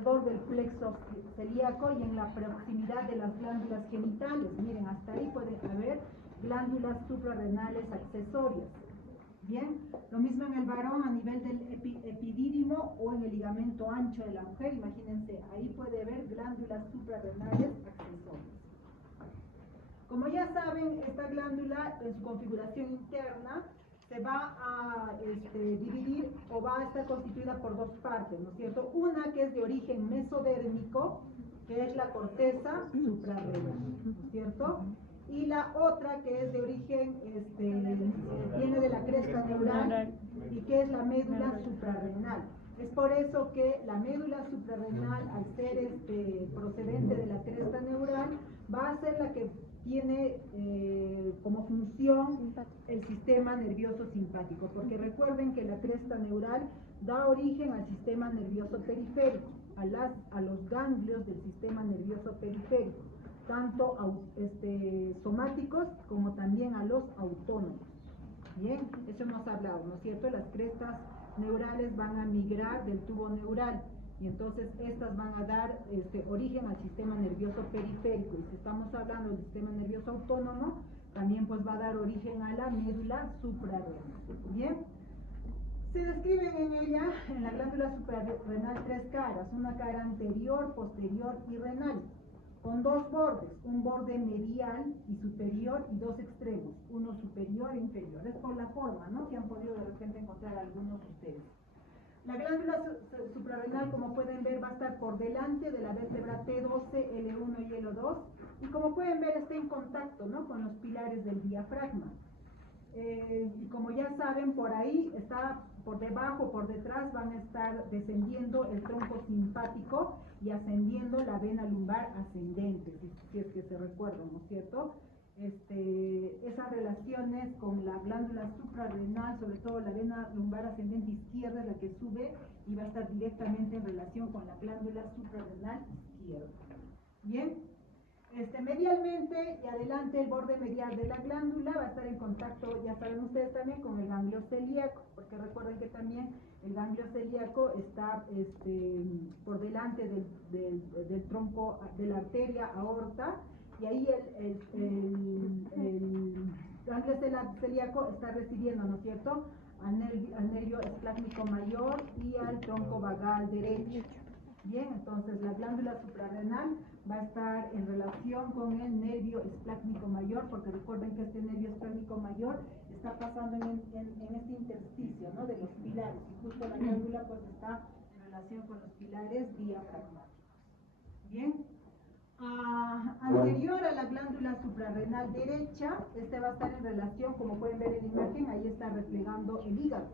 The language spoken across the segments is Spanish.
alrededor del plexo celíaco y en la proximidad de las glándulas genitales. Miren, hasta ahí puede haber glándulas suprarrenales accesorias. Bien, lo mismo en el varón a nivel del epidídimo o en el ligamento ancho de la mujer. Imagínense, ahí puede haber glándulas suprarrenales accesorias. Como ya saben, esta glándula en su configuración interna se va a dividir o va a estar constituida por dos partes, ¿no es cierto? Una que es de origen mesodérmico, que es la corteza suprarrenal, ¿no es cierto? Y la otra que es de origen, viene de la cresta neural y que es la médula suprarrenal. Es por eso que la médula suprarrenal, al ser procedente de la cresta neural, va a ser la que tiene como función el sistema nervioso simpático, porque recuerden que la cresta neural da origen al sistema nervioso periférico, a los ganglios del sistema nervioso periférico, tanto somáticos como también a los autónomos. Bien, eso hemos hablado, ¿no es cierto? Las crestas neurales van a migrar del tubo neural y entonces estas van a dar origen al sistema nervioso periférico, y si estamos hablando del sistema nervioso autónomo, también pues va a dar origen a la médula suprarrenal. Bien, se describen en ella, en la glándula suprarrenal, tres caras: una cara anterior, posterior y renal, con dos bordes, un borde medial y superior y dos extremos, uno superior e inferior. Es por la forma, ¿no?, que han podido de repente encontrar algunos de ustedes. La glándula suprarrenal, como pueden ver, va a estar por delante de la vértebra T12, L1 y L2, y como pueden ver está en contacto, ¿no?, con los pilares del diafragma. Y como ya saben, por ahí está, por debajo, por detrás, van a estar descendiendo el tronco simpático y ascendiendo la vena lumbar ascendente, si es que se recuerdan, ¿no es cierto? Esas relaciones con la glándula suprarrenal, sobre todo la vena lumbar ascendente izquierda, es la que sube y va a estar directamente en relación con la glándula suprarrenal izquierda. Bien, medialmente y adelante, el borde medial de la glándula va a estar en contacto, ya saben ustedes también, con el ganglio celíaco, porque recuerden que también el ganglio celíaco está por delante del tronco de la arteria aorta, y ahí el ganglio celíaco está recibiendo, ¿no es cierto?, al nervio esplásmico mayor y al tronco vagal derecho. Bien, entonces la glándula suprarrenal va a estar en relación con el nervio esplásmico mayor, porque recuerden que este nervio esplásmico mayor está pasando en este intersticio, ¿no?, de los pilares, y justo la glándula pues está en relación con los pilares diafragmáticos. Bien, anterior a la glándula suprarrenal derecha, va a estar en relación, como pueden ver en la imagen, ahí está replegando el hígado.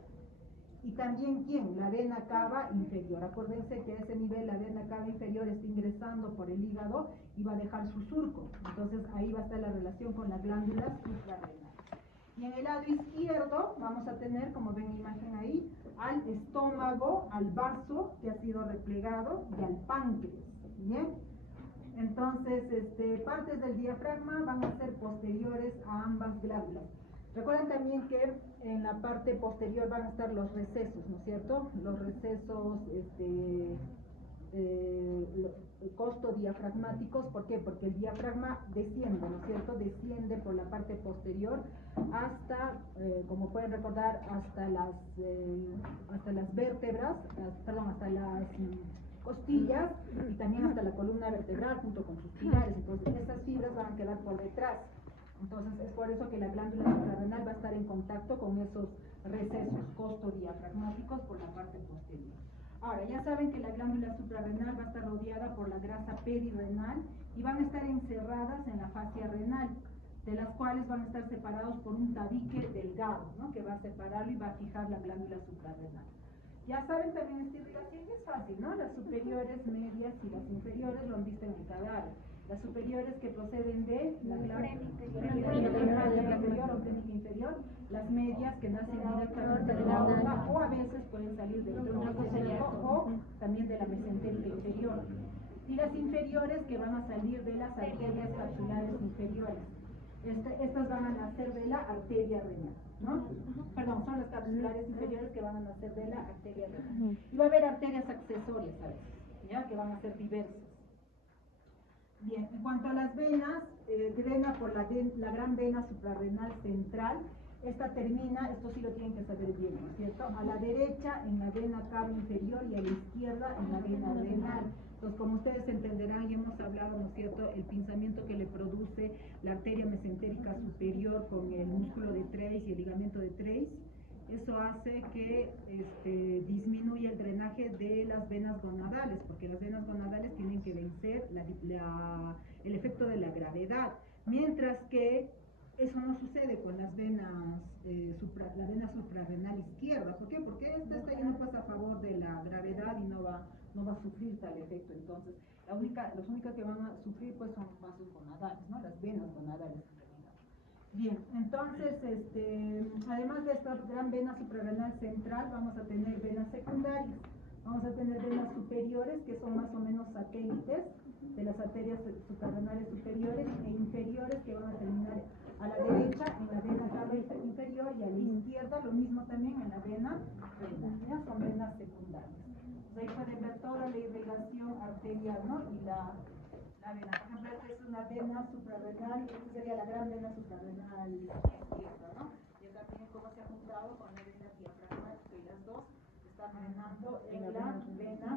Y también, ¿quién? La vena cava inferior. Acuérdense que a ese nivel la vena cava inferior está ingresando por el hígado y va a dejar su surco. Entonces ahí va a estar la relación con la glándula suprarrenal. Y en el lado izquierdo vamos a tener, como ven en la imagen ahí, al estómago, al vaso que ha sido replegado y al páncreas. ¿Bien? Entonces, partes del diafragma van a ser posteriores a ambas glándulas. Recuerden también que en la parte posterior van a estar los recesos, ¿no es cierto? Los recesos costodiafragmáticos. ¿Por qué? Porque el diafragma desciende, ¿no es cierto? Desciende por la parte posterior hasta, como pueden recordar, hasta las vértebras, hasta las costillas, y también hasta la columna vertebral junto con sus pilares. Entonces esas fibras van a quedar por detrás. Entonces es por eso que la glándula suprarrenal va a estar en contacto con esos recesos costodiafragmáticos por la parte posterior. Ahora, ya saben que la glándula suprarrenal va a estar rodeada por la grasa perirenal y van a estar encerradas en la fascia renal, de las cuales van a estar separados por un tabique delgado, ¿no?, que va a separarlo y va a fijar la glándula suprarrenal. Ya saben también esta irrigación es fácil, ¿no? Las superiores, medias y las inferiores lo han visto en el cadáver. Las superiores que proceden de la glándula inferior o clínica inferior, las medias que nacen directamente de la aorta o a veces pueden salir del tronco celíaco o también de la mesentérica inferior. Y las inferiores que van a salir de las arterias capsulares inferiores. Estas van a nacer de la arteria renal, ¿no? Perdón, son las capsulares inferiores que van a nacer de la arteria renal. Y va a haber arterias accesorias a veces. ya que van a ser diversas. Bien, en cuanto a las venas, drena por la gran vena suprarrenal central. Esta termina, esto sí lo tienen que saber bien, ¿no es cierto? A la derecha en la vena cava inferior y a la izquierda en la vena renal. Entonces, como ustedes entenderán y hemos hablado, ¿no es cierto?, el pinzamiento que le produce la arteria mesentérica superior con el músculo de Treis y el ligamento de Treis, eso hace que disminuya el drenaje de las venas gonadales, porque las venas gonadales tienen que vencer el efecto de la gravedad, mientras que eso no sucede con las venas, la vena suprarrenal izquierda. ¿Por qué? Porque esta está yendo pues a favor de la gravedad y no va a sufrir tal efecto. Entonces, las únicas que van a sufrir pues son los vasos gonadales, ¿no? Las venas gonadales. Bien, entonces, además de esta gran vena suprarrenal central, vamos a tener venas secundarias. Vamos a tener venas superiores, que son más o menos satélites de las arterias suprarrenales superiores, e inferiores, que van a terminar a la derecha en la vena cava inferior y a la izquierda lo mismo también en la vena renal. Son venas secundarias. Entonces, ahí pueden ver toda la irrigación arterial, ¿no? Y la vena. Por ejemplo, esta es una vena suprarrenal, esta sería la gran vena suprarrenal izquierda, ¿no? Y acá miren cómo se ha juntado con la vena diafragmática y las dos están drenando en la vena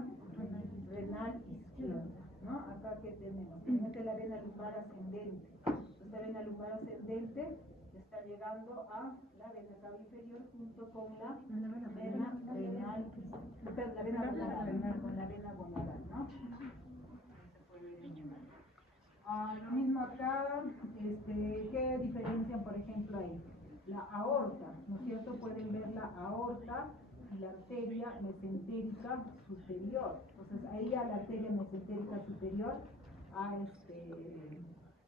renal izquierda, ¿no? Acá que tenemos, esta es la vena lumbar ascendente. Esta vena lumbar ascendente está llegando a la vena cava inferior junto con la vena renal, la vena gonadal, con la vena gonadal, ¿no? Lo mismo acá, ¿qué diferencian, por ejemplo, ahí? La aorta, ¿no es cierto? Pueden ver la aorta y la arteria mesentérica superior. Entonces, ahí a la arteria mesentérica superior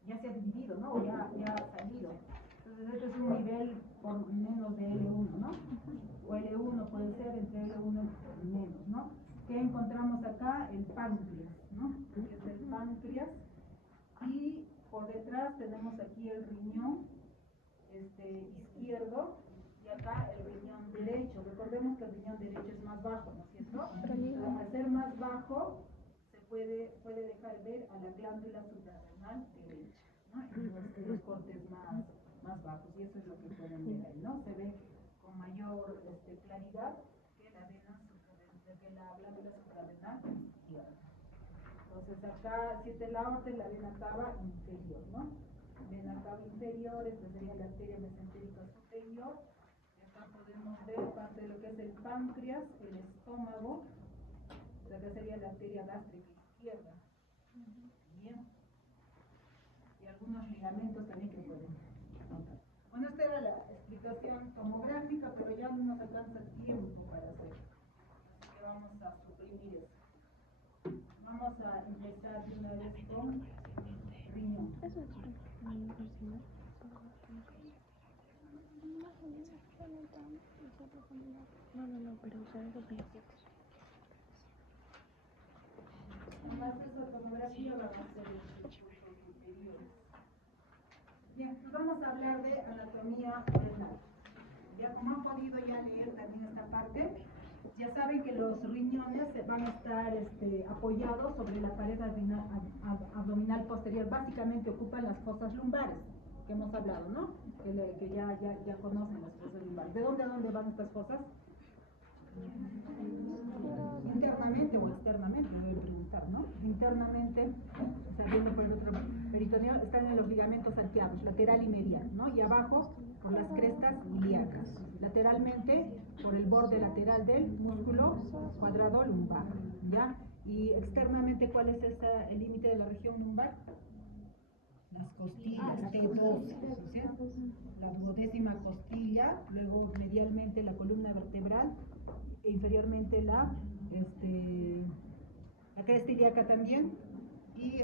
ya se ha dividido, ¿no? O ya ha salido. Entonces, este es un nivel por menos de L1, ¿no? O L1 puede ser entre L1 y menos, ¿no? ¿Qué encontramos acá? El páncreas, ¿no? Es el páncreas. Y por detrás tenemos aquí el riñón izquierdo y acá el riñón derecho. Recordemos que el riñón derecho es más bajo, ¿no es cierto? Al ser más bajo se puede dejar ver a la glándula suprarrenal derecha, ¿no? En los cortes más bajos, y eso es lo que pueden ver ahí, ¿no? Se ve con mayor claridad que la glándula suprarrenal izquierda. Entonces acá, si esta es la aorta, la vena cava inferior, ¿no? Vena cava inferior, esta sería la arteria mesentérica superior. Y acá podemos ver parte de lo que es el páncreas, el estómago. Acá sería la arteria gástrica izquierda. Bien. Y algunos ligamentos también que pueden notar. Bueno, esta era la explicación tomográfica, pero ya no nos alcanza tiempo para hacer. Así que vamos a suprimir eso. Vamos a empezar de una vez con riñón. No, pero usar esos piecitos. Además de esa tomografía vamos a hacer los recursos superiores. Bien, vamos a hablar de anatomía renal. Ya como han podido ya leer también esta parte, ya saben que los riñones van a estar apoyados sobre la pared abdominal posterior. Básicamente ocupan las fosas lumbares, que hemos hablado, ¿no? Que ya conocen las fosas lumbares. ¿De dónde a dónde van estas fosas? Internamente o externamente, deben preguntar, ¿no? Internamente, saliendo por el otro peritoneal, están en los ligamentos arqueados, lateral y medial, ¿no? Y abajo, por las crestas ilíacas. Lateralmente, por el borde lateral del músculo cuadrado lumbar, ¿ya? Y externamente, ¿cuál es el límite de la región lumbar? Las costillas, T12, ¿cierto? La duodécima costilla, luego medialmente la columna vertebral, e inferiormente la cresta ilíaca también, y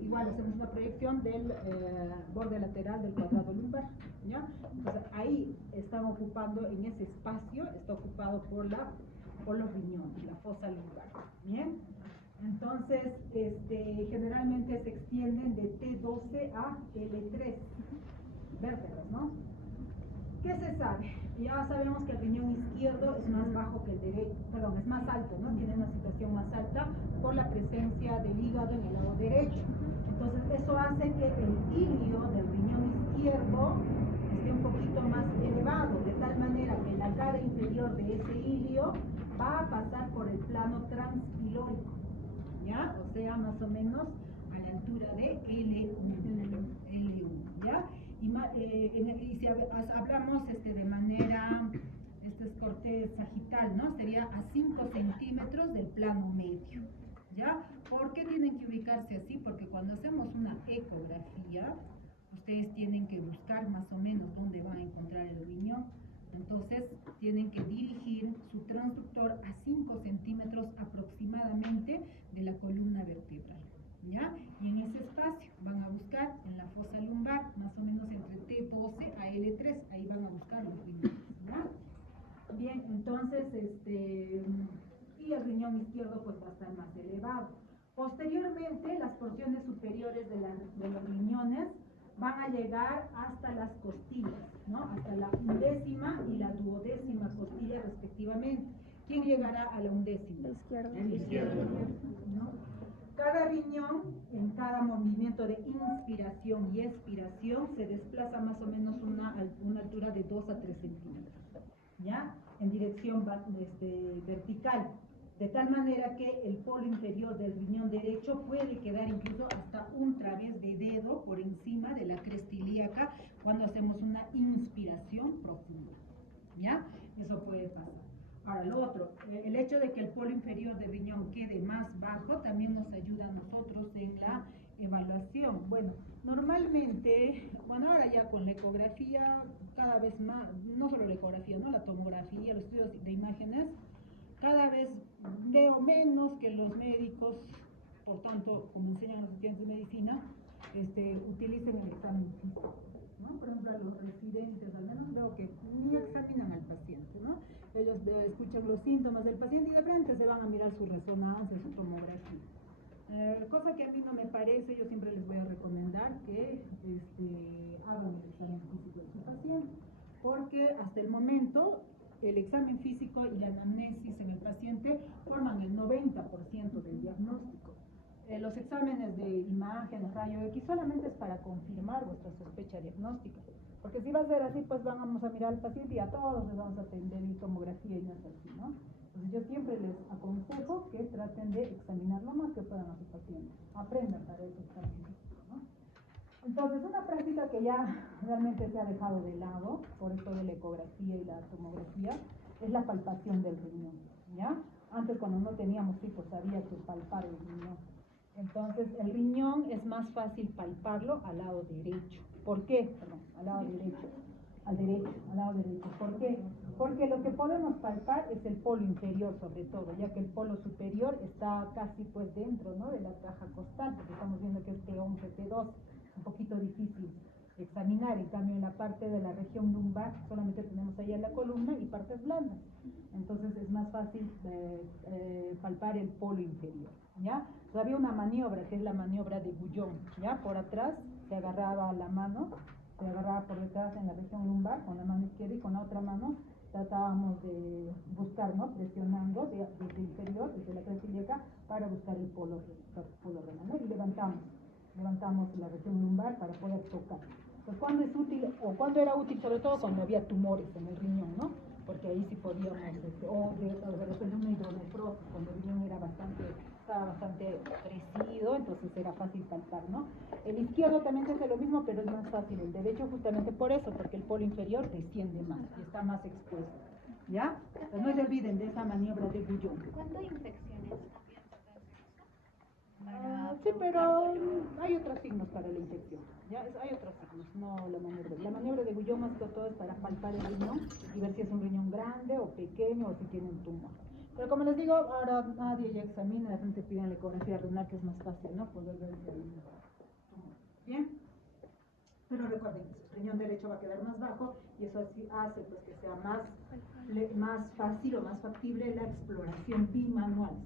igual hacemos una proyección del borde lateral del cuadrado lumbar, ¿ya? Entonces ahí están ocupando, en ese espacio, está ocupado por los riñones, la fosa lumbar, ¿bien? Entonces, generalmente se extienden de T12 a L3 vértebras, ¿no? ¿Qué se sabe? Ya sabemos que el riñón izquierdo es más bajo que el derecho, perdón, es más alto, ¿no? Tiene una situación más alta por la presencia del hígado en el lado derecho. Entonces, eso hace que el ilio del riñón izquierdo esté un poquito más elevado, de tal manera que la cara inferior de ese ilio va a pasar por el plano transpilórico, ¿ya? O sea, más o menos a la altura de L1, ¿ya? Y si hablamos de manera, este es corte sagital, ¿no? Sería a 5 centímetros del plano medio, ¿ya? ¿Por qué tienen que ubicarse así? Porque cuando hacemos una ecografía, ustedes tienen que buscar más o menos dónde va a encontrar el riñón. Entonces, tienen que dirigir su transductor a 5 centímetros aproximadamente de la columna vertebral, ¿ya? Y en ese espacio van a buscar en la fosa lumbar, más o menos entre T12 a L3, ahí van a buscar los riñones, ¿ya? Bien, entonces, y el riñón izquierdo pues va a estar más elevado. Posteriormente, las porciones superiores de los riñones van a llegar hasta las costillas, ¿no? Hasta la 11ª y la 12ª costilla respectivamente. ¿Quién llegará a la 11ª? La izquierda. ¿No? Cada riñón, en cada movimiento de inspiración y expiración, se desplaza más o menos una altura de 2 a 3 centímetros, ¿ya? En dirección vertical. De tal manera que el polo inferior del riñón derecho puede quedar incluso hasta un través de dedo por encima de la cresta ilíaca cuando hacemos una inspiración profunda, ¿ya? Eso puede pasar. Ahora, lo otro, el hecho de que el polo inferior del riñón quede más bajo también nos ayuda a nosotros en la evaluación. Bueno, normalmente, bueno, ahora ya con la ecografía, cada vez más, no solo la ecografía, ¿no? La tomografía, los estudios de imágenes, cada vez veo menos que los médicos, por tanto, como enseñan los estudiantes de medicina, utilicen el examen físico, ¿no? Por ejemplo, a los residentes, al menos veo que ni examinan al paciente, ¿no? Ellos escuchan los síntomas del paciente y de frente se van a mirar su resonancia, su tomografía. Cosa que a mí no me parece, yo siempre les voy a recomendar que hagan el examen físico de su paciente, porque hasta el momento el examen físico y la anamnesis en el paciente forman el 90% del diagnóstico. Los exámenes de imagen, rayo X, solamente es para confirmar vuestra sospecha diagnóstica. Porque si va a ser así, pues vamos a mirar al paciente y a todos les vamos a atender y tomografía y no es así, ¿no? Entonces yo siempre les aconsejo que traten de examinar lo más que puedan a su paciente. Aprendan para ese examen, ¿no? Entonces, una práctica que ya realmente se ha dejado de lado por esto de la ecografía y la tomografía es la palpación del riñón, ¿ya? Antes, cuando no teníamos hijos, había que palpar el riñón. Entonces, el riñón es más fácil palparlo al lado derecho. ¿Por qué? Perdón, al lado derecho. Al lado derecho. ¿Por qué? Porque lo que podemos palpar es el polo inferior, sobre todo, ya que el polo superior está casi pues dentro, ¿no?, de la caja costal, porque estamos viendo que es T11, T12. Un poquito difícil examinar, en cambio en la parte de la región lumbar solamente tenemos ahí la columna y partes blandas, entonces es más fácil palpar el polo inferior, ¿ya? Entonces, había una maniobra que es la maniobra de Bouillon, ¿ya? Por atrás se agarraba la mano, se agarraba por detrás en la región lumbar con la mano izquierda y con la otra mano tratábamos de buscar, ¿no?, presionando desde el inferior, desde la cresta ilíaca, para buscar el polo renal, ¿no? Y levantamos la región lumbar para poder tocar. Pues cuando es útil, o cuando era útil, sobre todo cuando había tumores en el riñón, ¿no? Porque ahí sí podíamos, o de repente una hidronefrosis, cuando el riñón estaba bastante crecido, entonces era fácil palpar, ¿no? El izquierdo también se hace lo mismo, pero es más fácil. El derecho justamente por eso, porque el polo inferior desciende más y está más expuesto, ¿ya? Pues no se olviden de esa maniobra de Bouillon. ¿Cuándo hay infecciones también tratan Sí, pero hay otros signos para la infección, ¿ya? Hay otros signos, no la maniobra. La maniobra de Bouillon más que todo es para palpar el riñón y ver si es un riñón grande o pequeño o si tiene un tumor. Pero como les digo, ahora nadie ya examina, la gente pide la ecografía renal, que es más fácil, ¿no?, poder ver si hay un tumor. ¿Bien? Pero recuerden, el riñón derecho va a quedar más bajo y eso así hace pues que sea más fácil o más factible la exploración bimanual.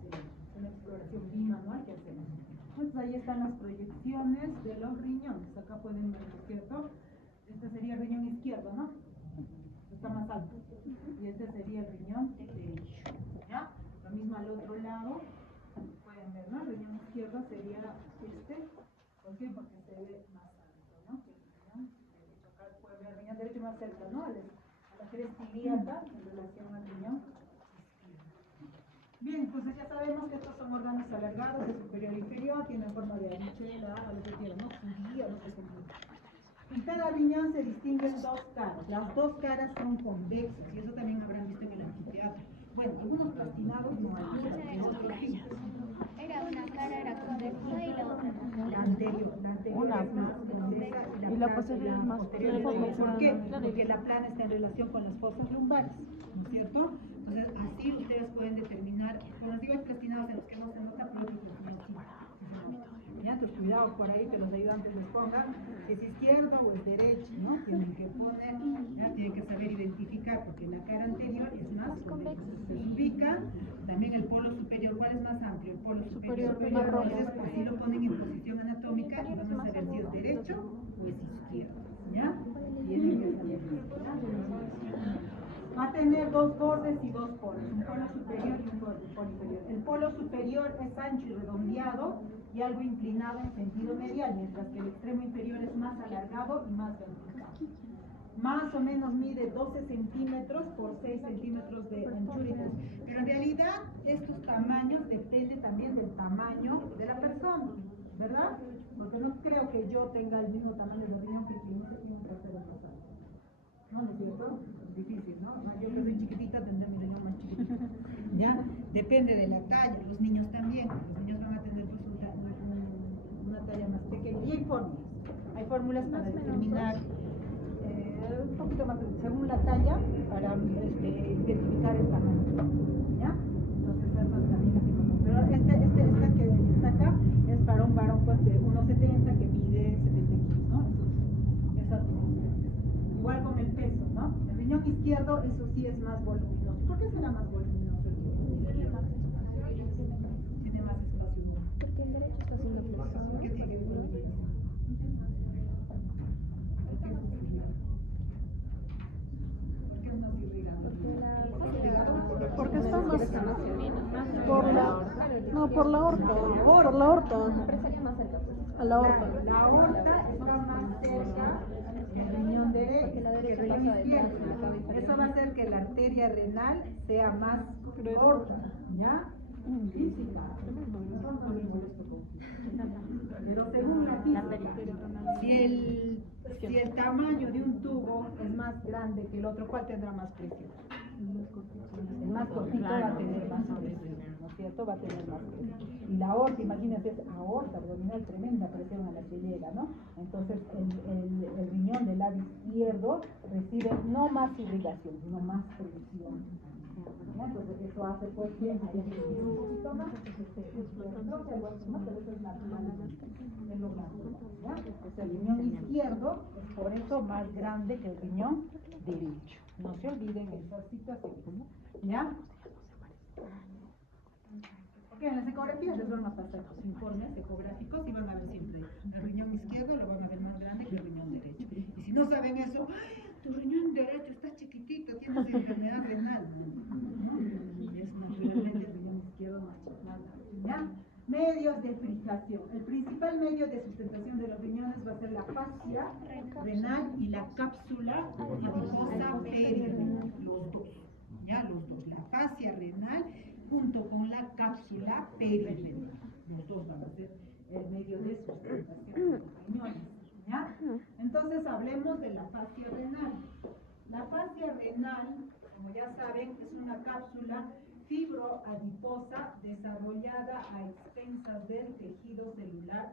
Una exploración bimanual que hacemos. Entonces ahí están las proyecciones de los riñones. Acá pueden ver, ¿no es cierto? Este sería el riñón izquierdo, ¿no? está más alto. Y este sería el riñón derecho. ¿Ya? Lo mismo al otro lado. Pueden ver, ¿no? El riñón izquierdo sería este. ¿Por qué? Porque se ve más alto, ¿no? Que el riñón derecho. Acá pueden ver el riñón derecho más cerca, ¿no? A la cresta ilíaca en relación al riñón izquierdo. Bien, entonces ya sabemos que estos son órganos alargados de superior e inferior, tienen forma de habichuela, a lo que quieran, ¿no? Judía, lo que se quiera. En cada riñón se distinguen dos caras. Las dos caras son convexas, y eso también habrán visto en el anfiteatro. Bueno, algunos plastinados no hay, pero otros sí. Era una cara era convexa y la otra no. La anterior es más convexa y la posterior es más convexa. ¿Por qué? Porque la plana está en relación con las fosas lumbares, ¿no es cierto? Entonces, así ustedes pueden determinar, con los digo plastinados en los que no se nota, pero que ya, entonces cuidado por ahí que los ayudantes les pongan si es izquierda o es derecha, ¿no? Tienen que poner, ya, tienen que saber identificar, porque la cara anterior es más convexa. Se ubica también el polo superior. ¿Cuál es más amplio? El polo superior. Entonces, así lo ponen en posición anatómica y van a saber si es derecho o es izquierdo, ¿ya? Tienen que saber. Va a tener dos bordes y dos polos, un polo superior y un polo inferior. El polo superior es ancho y redondeado y algo inclinado en sentido medial, mientras que el extremo inferior es más alargado y más vertical. Más o menos mide 12 centímetros por 6 centímetros de anchura. Pero en realidad estos tamaños dependen también del tamaño de la persona, ¿verdad? Porque no creo que yo tenga el mismo tamaño de riñón que quien no se tiene un trasero pasado. ¿No es cierto? Es difícil, ¿no? Yo que soy chiquitita tendré mi riñón más chiquitito. ¿Ya? Depende de la talla. Los niños también. Los niños van a tener pues, una talla más pequeña. Y hay fórmulas. Hay fórmulas para determinar un poquito más según la talla para identificar el tamaño. ¿Ya? Entonces eso también es importante. Pero esta que está acá es para un varón pues de 1,70 que mide 70 kilos, ¿no? Esas igual con el peso, ¿no? El riñón izquierdo, eso sí es más voluminoso. ¿Por qué será más voluminoso el riñón izquierdo? Tiene más espacio. Porque el derecho está haciendo flexión. ¿Qué tiene que ver con el derecho? ¿Por qué es más irrigado? Porque está más por la por la aorta, por la aorta. A la aorta. La aorta está más cerca que el riñón derecho, que el riñón izquierdo. Eso va a hacer que la arteria renal sea más corta, ¿ya? Física. Pero según la física, si el tamaño de un tubo es más grande que el otro, ¿cuál tendrá más presión? El más cortito va a tener más presión, ¿no es cierto? Va a tener más presión. Y la aorta, imagínate, es aorta abdominal, tremenda presión a la que llega, ¿no? Entonces el riñón del lado izquierdo recibe no más irrigación, sino más presión. ¿Ya? Entonces eso hace pues que haya un poquito más, no sé, bueno, pero eso es natural, es lo natural, ¿ya? Entonces el riñón izquierdo es por eso más grande que el riñón derecho. No se olviden esa situación, ¿ya? Ok, en las ecografías les van a pasar los informes ecográficos y van a ver siempre el riñón izquierdo lo van a ver más grande que el riñón derecho. Y si no saben eso, ¡ay, tu riñón derecho está chiquitito, tienes enfermedad renal! Y es naturalmente el riñón izquierdo más chiquito, ¿ya? Medios de fijación. El principal medio de sustentación de los riñones va a ser la fascia renal y la cápsula adiposa perirenal. Los dos, ¿ya? Los dos. La fascia renal junto con la cápsula perirenal. Los dos van a ser el medio de sustentación de los riñones, ¿ya? Entonces hablemos de la fascia renal. La fascia renal, como ya saben, es una cápsula fibroadiposa desarrollada a expensas del tejido celular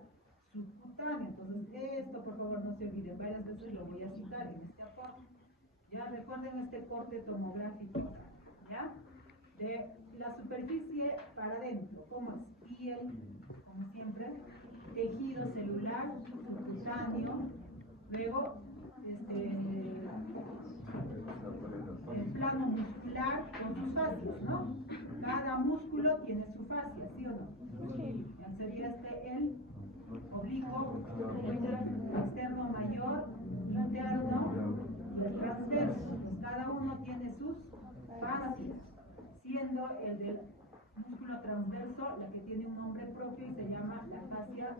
subcutáneo. Entonces, esto por favor no se olviden, varias veces lo voy a citar en este aporte. Ya recuerden este corte tomográfico, ¿ya? De la superficie para adentro, como es piel, como siempre, tejido celular subcutáneo, luego el plano muscular con sus fascias, ¿no? Cada músculo tiene su fascia, ¿sí o no? Sí. Sería el oblicuo, externo mayor, interno y el transverso. Pues cada uno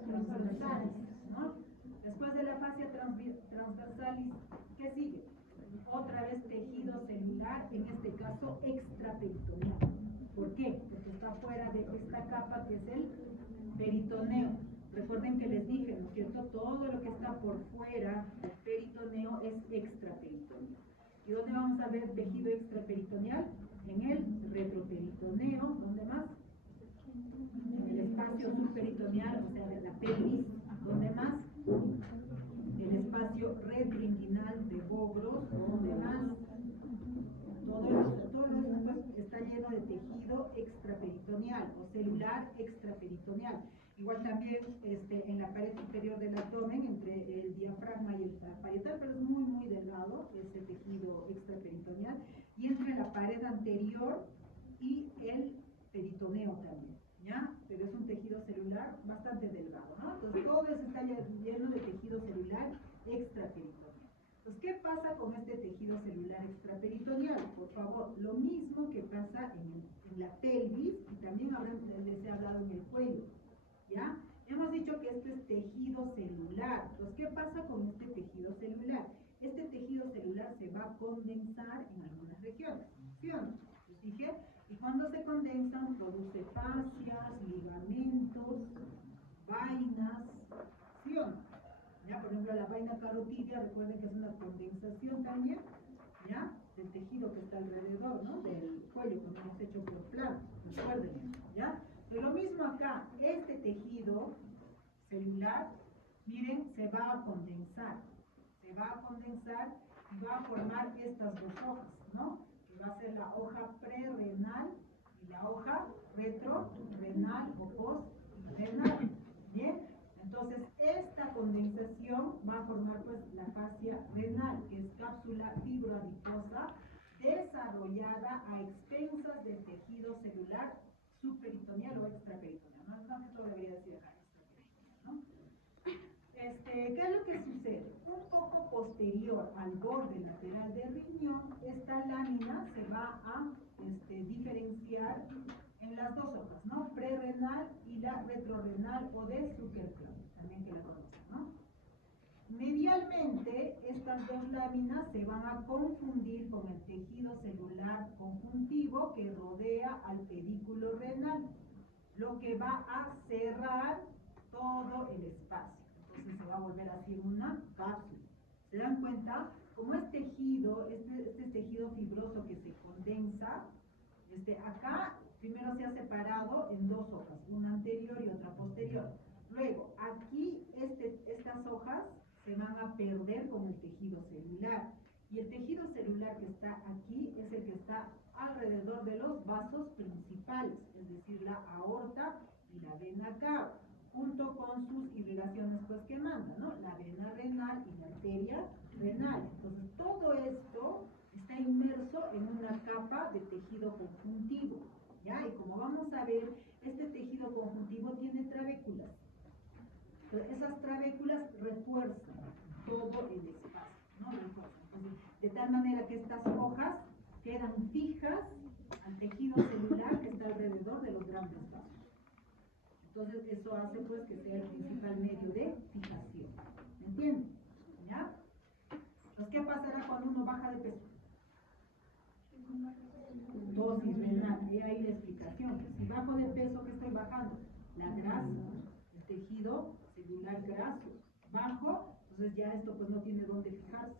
transversalis, ¿no? Después de la fascia transversalis, ¿qué sigue? Otra vez tejido celular, en este caso extraperitoneal. ¿Por qué? Porque está fuera de esta capa que es el peritoneo. Recuerden que les dije, ¿no es cierto? Todo lo que está por fuera del peritoneo es extraperitoneal. ¿Y dónde vamos a ver tejido extraperitoneal? En el retroperitoneo. ¿Dónde más? En el espacio subperitoneal, o sea, de la pelvis. ¿Dónde más? El espacio retroinguinal de Bogros. ¿Dónde más? Todo eso pues, está lleno de tejido extraperitoneal o celular extraperitoneal. Igual también en la pared superior del abdomen, entre el diafragma y el parietal, pero es muy, muy delgado ese tejido extraperitoneal, y entre la pared anterior y el peritoneo también, ¿ya? Pero es un tejido celular bastante delgado, ¿no? Entonces todo eso está lleno de tejido celular extraperitoneal. Entonces, ¿qué pasa con este tejido celular extraperitoneal? Por favor, lo mismo que pasa en la pelvis, y también les he hablado en el cuello, ¿ya? Hemos dicho que este es tejido celular. Entonces, ¿qué pasa con este tejido celular? Este tejido celular se va a condensar en algunas regiones, ¿sí o no? Les dije, y cuando se condensan, produce fascias, ligamentos, vainas, ¿sí o no? ¿Ya? Por ejemplo, la vaina carotidia, recuerden que es una condensación también, ¿ya? Del tejido que está alrededor, ¿no? Del cuello, cuando hemos hecho por plano, recuerden eso, ¿ya? Pero lo mismo acá, este tejido celular, miren, se va a condensar y va a formar estas dos hojas, ¿no? Que va a ser la hoja prerrenal y la hoja retrorenal o postrenal, ¿bien? Entonces, esta condensación va a formar pues la fascia renal, que es cápsula fibroadiposa desarrollada a expensas del tejido celular subperitoneal o extraperitoneal. No, esto debería decir acá, extraperitoneal, ¿no? ¿Qué es lo que sucede? Un poco posterior al borde lateral del riñón, esta lámina se va a diferenciar en las dos hojas, ¿no? Prerrenal y la retrorenal o de Zuckerklein, también que la conocen, ¿no? Medialmente, estas dos láminas se van a confundir con el tejido celular conjuntivo que rodea al pedículo renal, lo que va a cerrar todo el espacio. Entonces se va a volver así una cápsula. ¿Se dan cuenta? Como es tejido, este tejido fibroso que se condensa, acá primero se ha separado en dos hojas, una anterior y otra posterior. Luego, aquí estas hojas se van a perder con el tejido celular. Y el tejido celular que está aquí es el que está alrededor de los vasos principales, es decir, la aorta y la vena cava, junto con sus irrigaciones pues que mandan, ¿no? La vena renal y la arteria renal. Entonces, todo esto está inmerso en una capa de tejido conjuntivo, ¿ya? Y como vamos a ver, este tejido conjuntivo tiene trabéculas. Entonces, esas trabéculas refuerzan todo el espacio, ¿no? Entonces, de tal manera que estas hojas quedan fijas al tejido celular que está alrededor de los grandes vasos. Entonces, eso hace pues que sea el principal medio de fijación. ¿Me entienden? ¿Ya? Entonces, ¿qué pasará cuando uno baja de peso? Dosis renal. Y ahí la explicación. Si bajo de peso, ¿qué estoy bajando? La grasa, el tejido celular graso. Bajo, entonces ya esto pues no tiene dónde fijarse.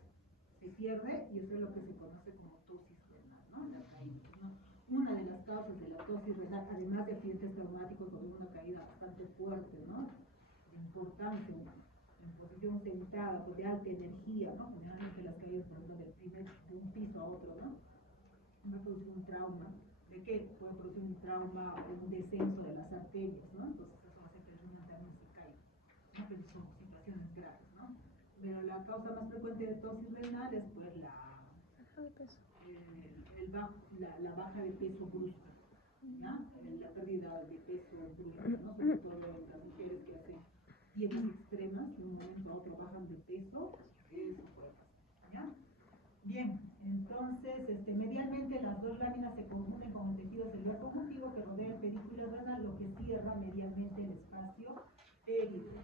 Se pierde y eso es lo que se conoce como tosis renal, ¿no? La caída, ¿no? Una de las causas de la tosis renal, además de accidentes traumáticos, o de una caída bastante fuerte, ¿no? Importante, en posición sentada, pues de alta energía, ¿no? Generalmente las caídas, por ejemplo, de un piso a otro, ¿no? Va a producir un trauma. ¿De qué? Puede producir un trauma o un descenso de las arterias, ¿no? Entonces eso hace que el riñón también se caiga, ¿no? Pero son situaciones graves, ¿no? Pero la causa más frecuente de tosis renal es pues la baja de peso brusca, ¿no? La pérdida de peso brusca, ¿no? Sobre todo en las mujeres que hacen dietas extremas, de un momento a otro bajan de peso, eso puede pasar, ¿ya? Bien, entonces, medialmente las dos láminas se confunden con el tejido celular conjuntivo que rodea el pedículo renal, lo que cierra medialmente el espacio peritoneal.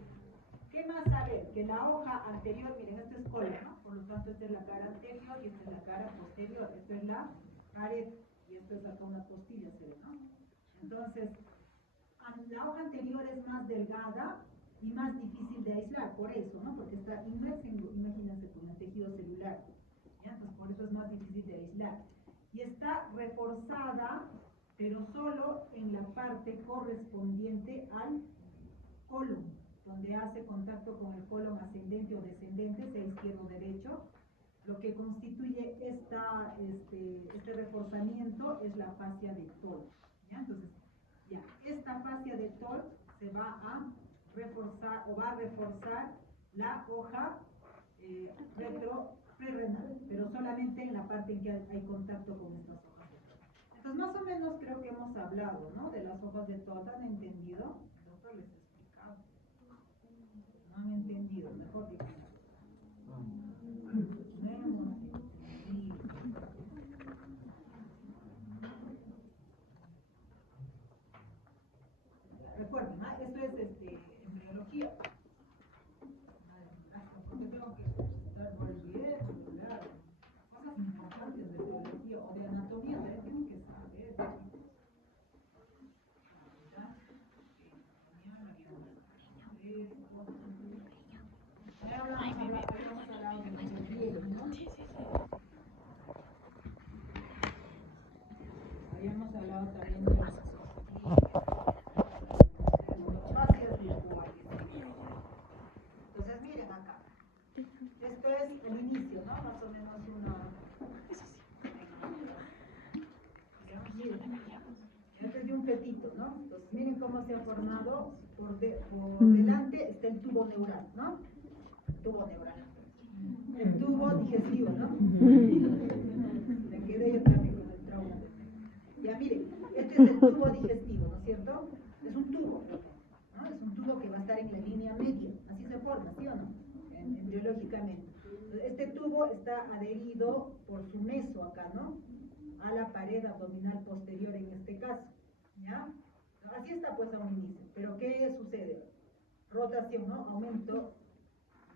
porque la hoja anterior, miren, este es colon, ¿no? Por lo tanto, esta es la cara anterior y esta es la cara posterior. Esta es la pared y esto es acá una costilla, ¿se ve, no? Entonces, la hoja anterior es más delgada y más difícil de aislar, por eso, ¿no? Porque está inmersa, imagínense, con el tejido celular, ¿ya? Entonces, por eso es más difícil de aislar. Y está reforzada, pero solo en la parte correspondiente al colon, donde hace contacto con el colon ascendente o descendente, sea izquierdo o derecho. Lo que constituye este reforzamiento es la fascia de Toll, ¿ya? Entonces, ya, esta fascia de Toll se va a reforzar o va a reforzar la hoja prerrenal, pero solamente en la parte en que hay contacto con estas hojas de Toll. Entonces, más o menos creo que hemos hablado, ¿no? De las hojas de Toll. ¿Han entendido? El doctor les ha explicado. No han entendido, mejor que no hemos entendido. Recuerden, ¿ah? Esto es embriología. Porque tengo que estar volviendo, claro. Cosas importantes de biología o de anatomía, ¿verdad? Tienen que saber. Habíamos hablado también de las fascias virtuales. Entonces, miren acá. Esto es el inicio, ¿no? Más o menos una... Miren, este es de un fetito, ¿no? Entonces, miren cómo se ha formado. Por delante está el tubo neural, ¿no? Tubo neural. El tubo digestivo, ¿no? Me quedé yo también con el trauma. Ya miren, este es el tubo digestivo, ¿no es cierto? Es un tubo, ¿no? Es un tubo que va a estar en la línea media. Así se forma, ¿sí o no? Embriológicamente. Este tubo está adherido por su meso acá, ¿no? A la pared abdominal posterior en este caso, ¿ya? Así está pues a un inicio. Pero ¿qué sucede? Rotación, ¿no? Aumento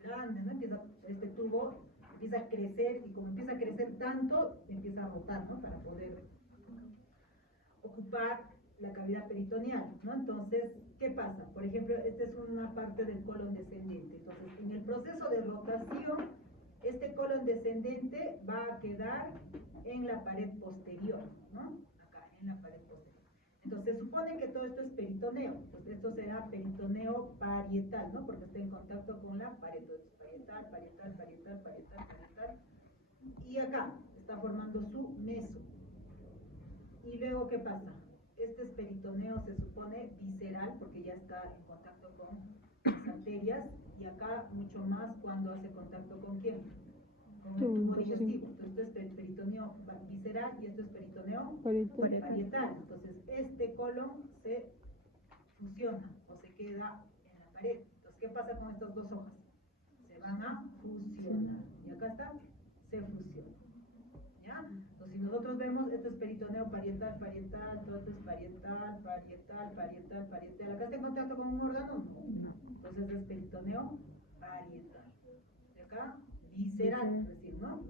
grande, ¿no? Empieza, este tubo empieza a crecer y como empieza a crecer tanto, empieza a rotar, ¿no? Para poder ocupar la cavidad peritoneal, ¿no? Entonces, ¿qué pasa? Por ejemplo, esta es una parte del colon descendente. Entonces, en el proceso de rotación, este colon descendente va a quedar en la pared posterior, ¿no? Acá, en la pared posterior. Entonces, se supone que todo esto es peritoneo. Entonces, esto será peritoneo parietal, ¿no? Porque está en contacto con la pared. Entonces, parietal, parietal, parietal, parietal, parietal. Y acá está formando su meso. Y luego, ¿qué pasa? Este es peritoneo, se supone, visceral, porque ya está en contacto con las arterias. Y acá, mucho más cuando hace contacto con ¿quién? Con el tubo digestivo. Entonces, esto es peritoneo visceral y esto es peritoneo parietal. Entonces, este colon se fusiona o se queda en la pared. Entonces, ¿qué pasa con estas dos hojas? Se van a fusionar. Y acá está, se fusiona. ¿Ya? Entonces, si nosotros vemos, esto es peritoneo parietal, parietal, todo esto es parietal, parietal, parietal, parietal. ¿Acá está en contacto con un órgano? No. Entonces, es peritoneo parietal. Y acá, visceral, es decir, ¿no?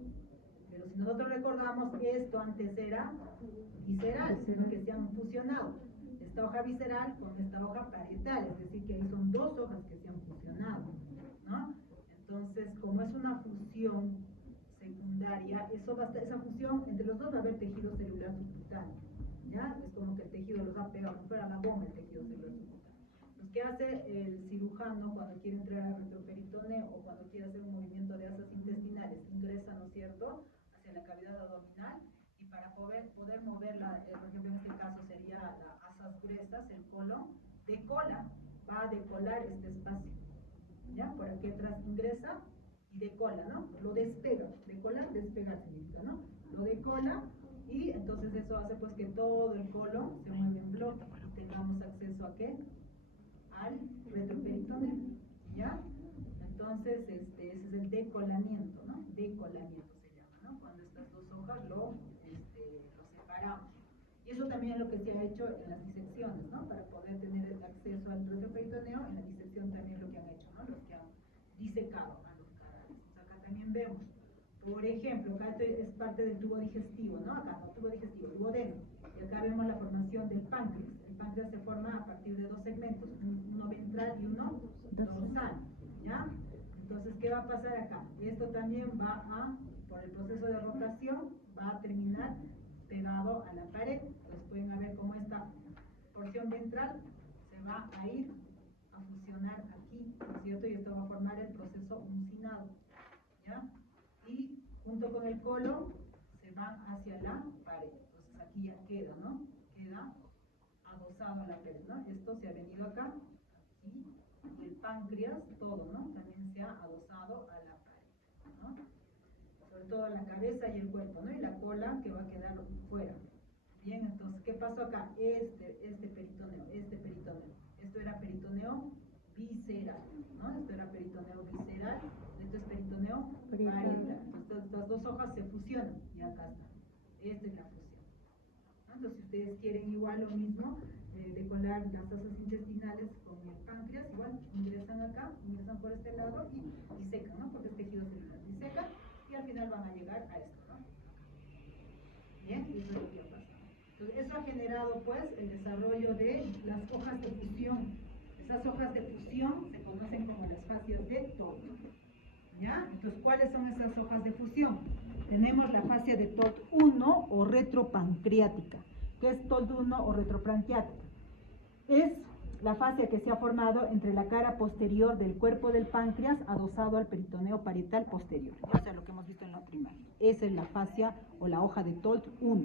Pero si nosotros recordamos, esto antes era visceral, sino que se han fusionado. Esta hoja visceral con esta hoja parietal, es decir, que ahí son dos hojas que se han fusionado, ¿no? Entonces, como es una fusión secundaria, esa fusión, entre los dos va a haber tejido celular subcutáneo, ¿ya? Es como que el tejido los ha pegado, como fuera la goma el tejido celular subcutáneo. Entonces, ¿qué hace el cirujano cuando quiere entrar al retroperitoneo o cuando quiere hacer un movimiento de asas intestinales? Ingresa, ¿no es cierto?, hacia la cavidad abdominal y para poder moverla, por ejemplo, en este caso sería las asas gruesas, el colon, decola, va a decolar este espacio, ¿ya? Por aquí atrás ingresa y decola, ¿no? Lo despega, decolar, despegar significa, ¿no? Lo decola y entonces eso hace pues que todo el colon se mueva en bloque y tengamos acceso ¿a qué? Al retroperitoneo, ¿ya? Entonces, ese es el decolamiento, ¿no? Decolamiento se llama, ¿no? Cuando estas dos hojas lo separamos. Y eso también es lo que se ha hecho en las disecciones, ¿no? Para poder tener acceso al retroperitoneo, en la disección también lo que han hecho, ¿no? Los que han disecado a los cadáveres. Acá también vemos, por ejemplo, acá es parte del tubo digestivo, ¿no? Acá, no, tubo digestivo, duodeno. Y acá vemos la formación del páncreas. El páncreas se forma a partir de dos segmentos, uno ventral y uno dorsal, ¿ya? Entonces, ¿qué va a pasar acá? Esto también va a, por el proceso de rotación, va a terminar pegado a la pared. Entonces pueden ver cómo esta porción ventral se va a ir a fusionar aquí, ¿no es cierto? Y esto va a formar el proceso uncinado, ¿ya? Y junto con el colon se van hacia la pared. Entonces aquí ya queda, ¿no? Queda adosado a la pared, ¿no? Esto se ha venido acá, aquí, y el páncreas, todo, ¿no? También se ha adosado a la pared, ¿no? Sobre todo la cabeza y el cuerpo, ¿no? Y la cola que va a quedar fuera. Bien, entonces, ¿qué pasó acá? Este peritoneo. Esto era peritoneo visceral, ¿no? Esto era peritoneo visceral, esto es peritoneo parietal. Entonces, estas dos hojas se fusionan y acá está. Esta es la fusión, ¿no? Entonces, si ustedes quieren igual lo mismo, de colar las asas intestinales con el páncreas, igual ingresan acá, ingresan por este lado y disecan, ¿no? Porque es tejido celular, disecan y al final van a llegar a esto, ¿no? Bien, eso es lo que ha pasado. Entonces, eso ha generado pues el desarrollo de las hojas de fusión. Esas hojas de fusión se conocen como las fascias de Todt, ¿ya? Entonces, ¿cuáles son esas hojas de fusión? Tenemos la fascia de Todt 1 o retropancreática. ¿Qué es Todt 1 o retropancreática? Es la fascia que se ha formado entre la cara posterior del cuerpo del páncreas adosado al peritoneo parietal posterior. O sea, lo que hemos visto en la primaria. Esa es la fascia o la hoja de Todt 1,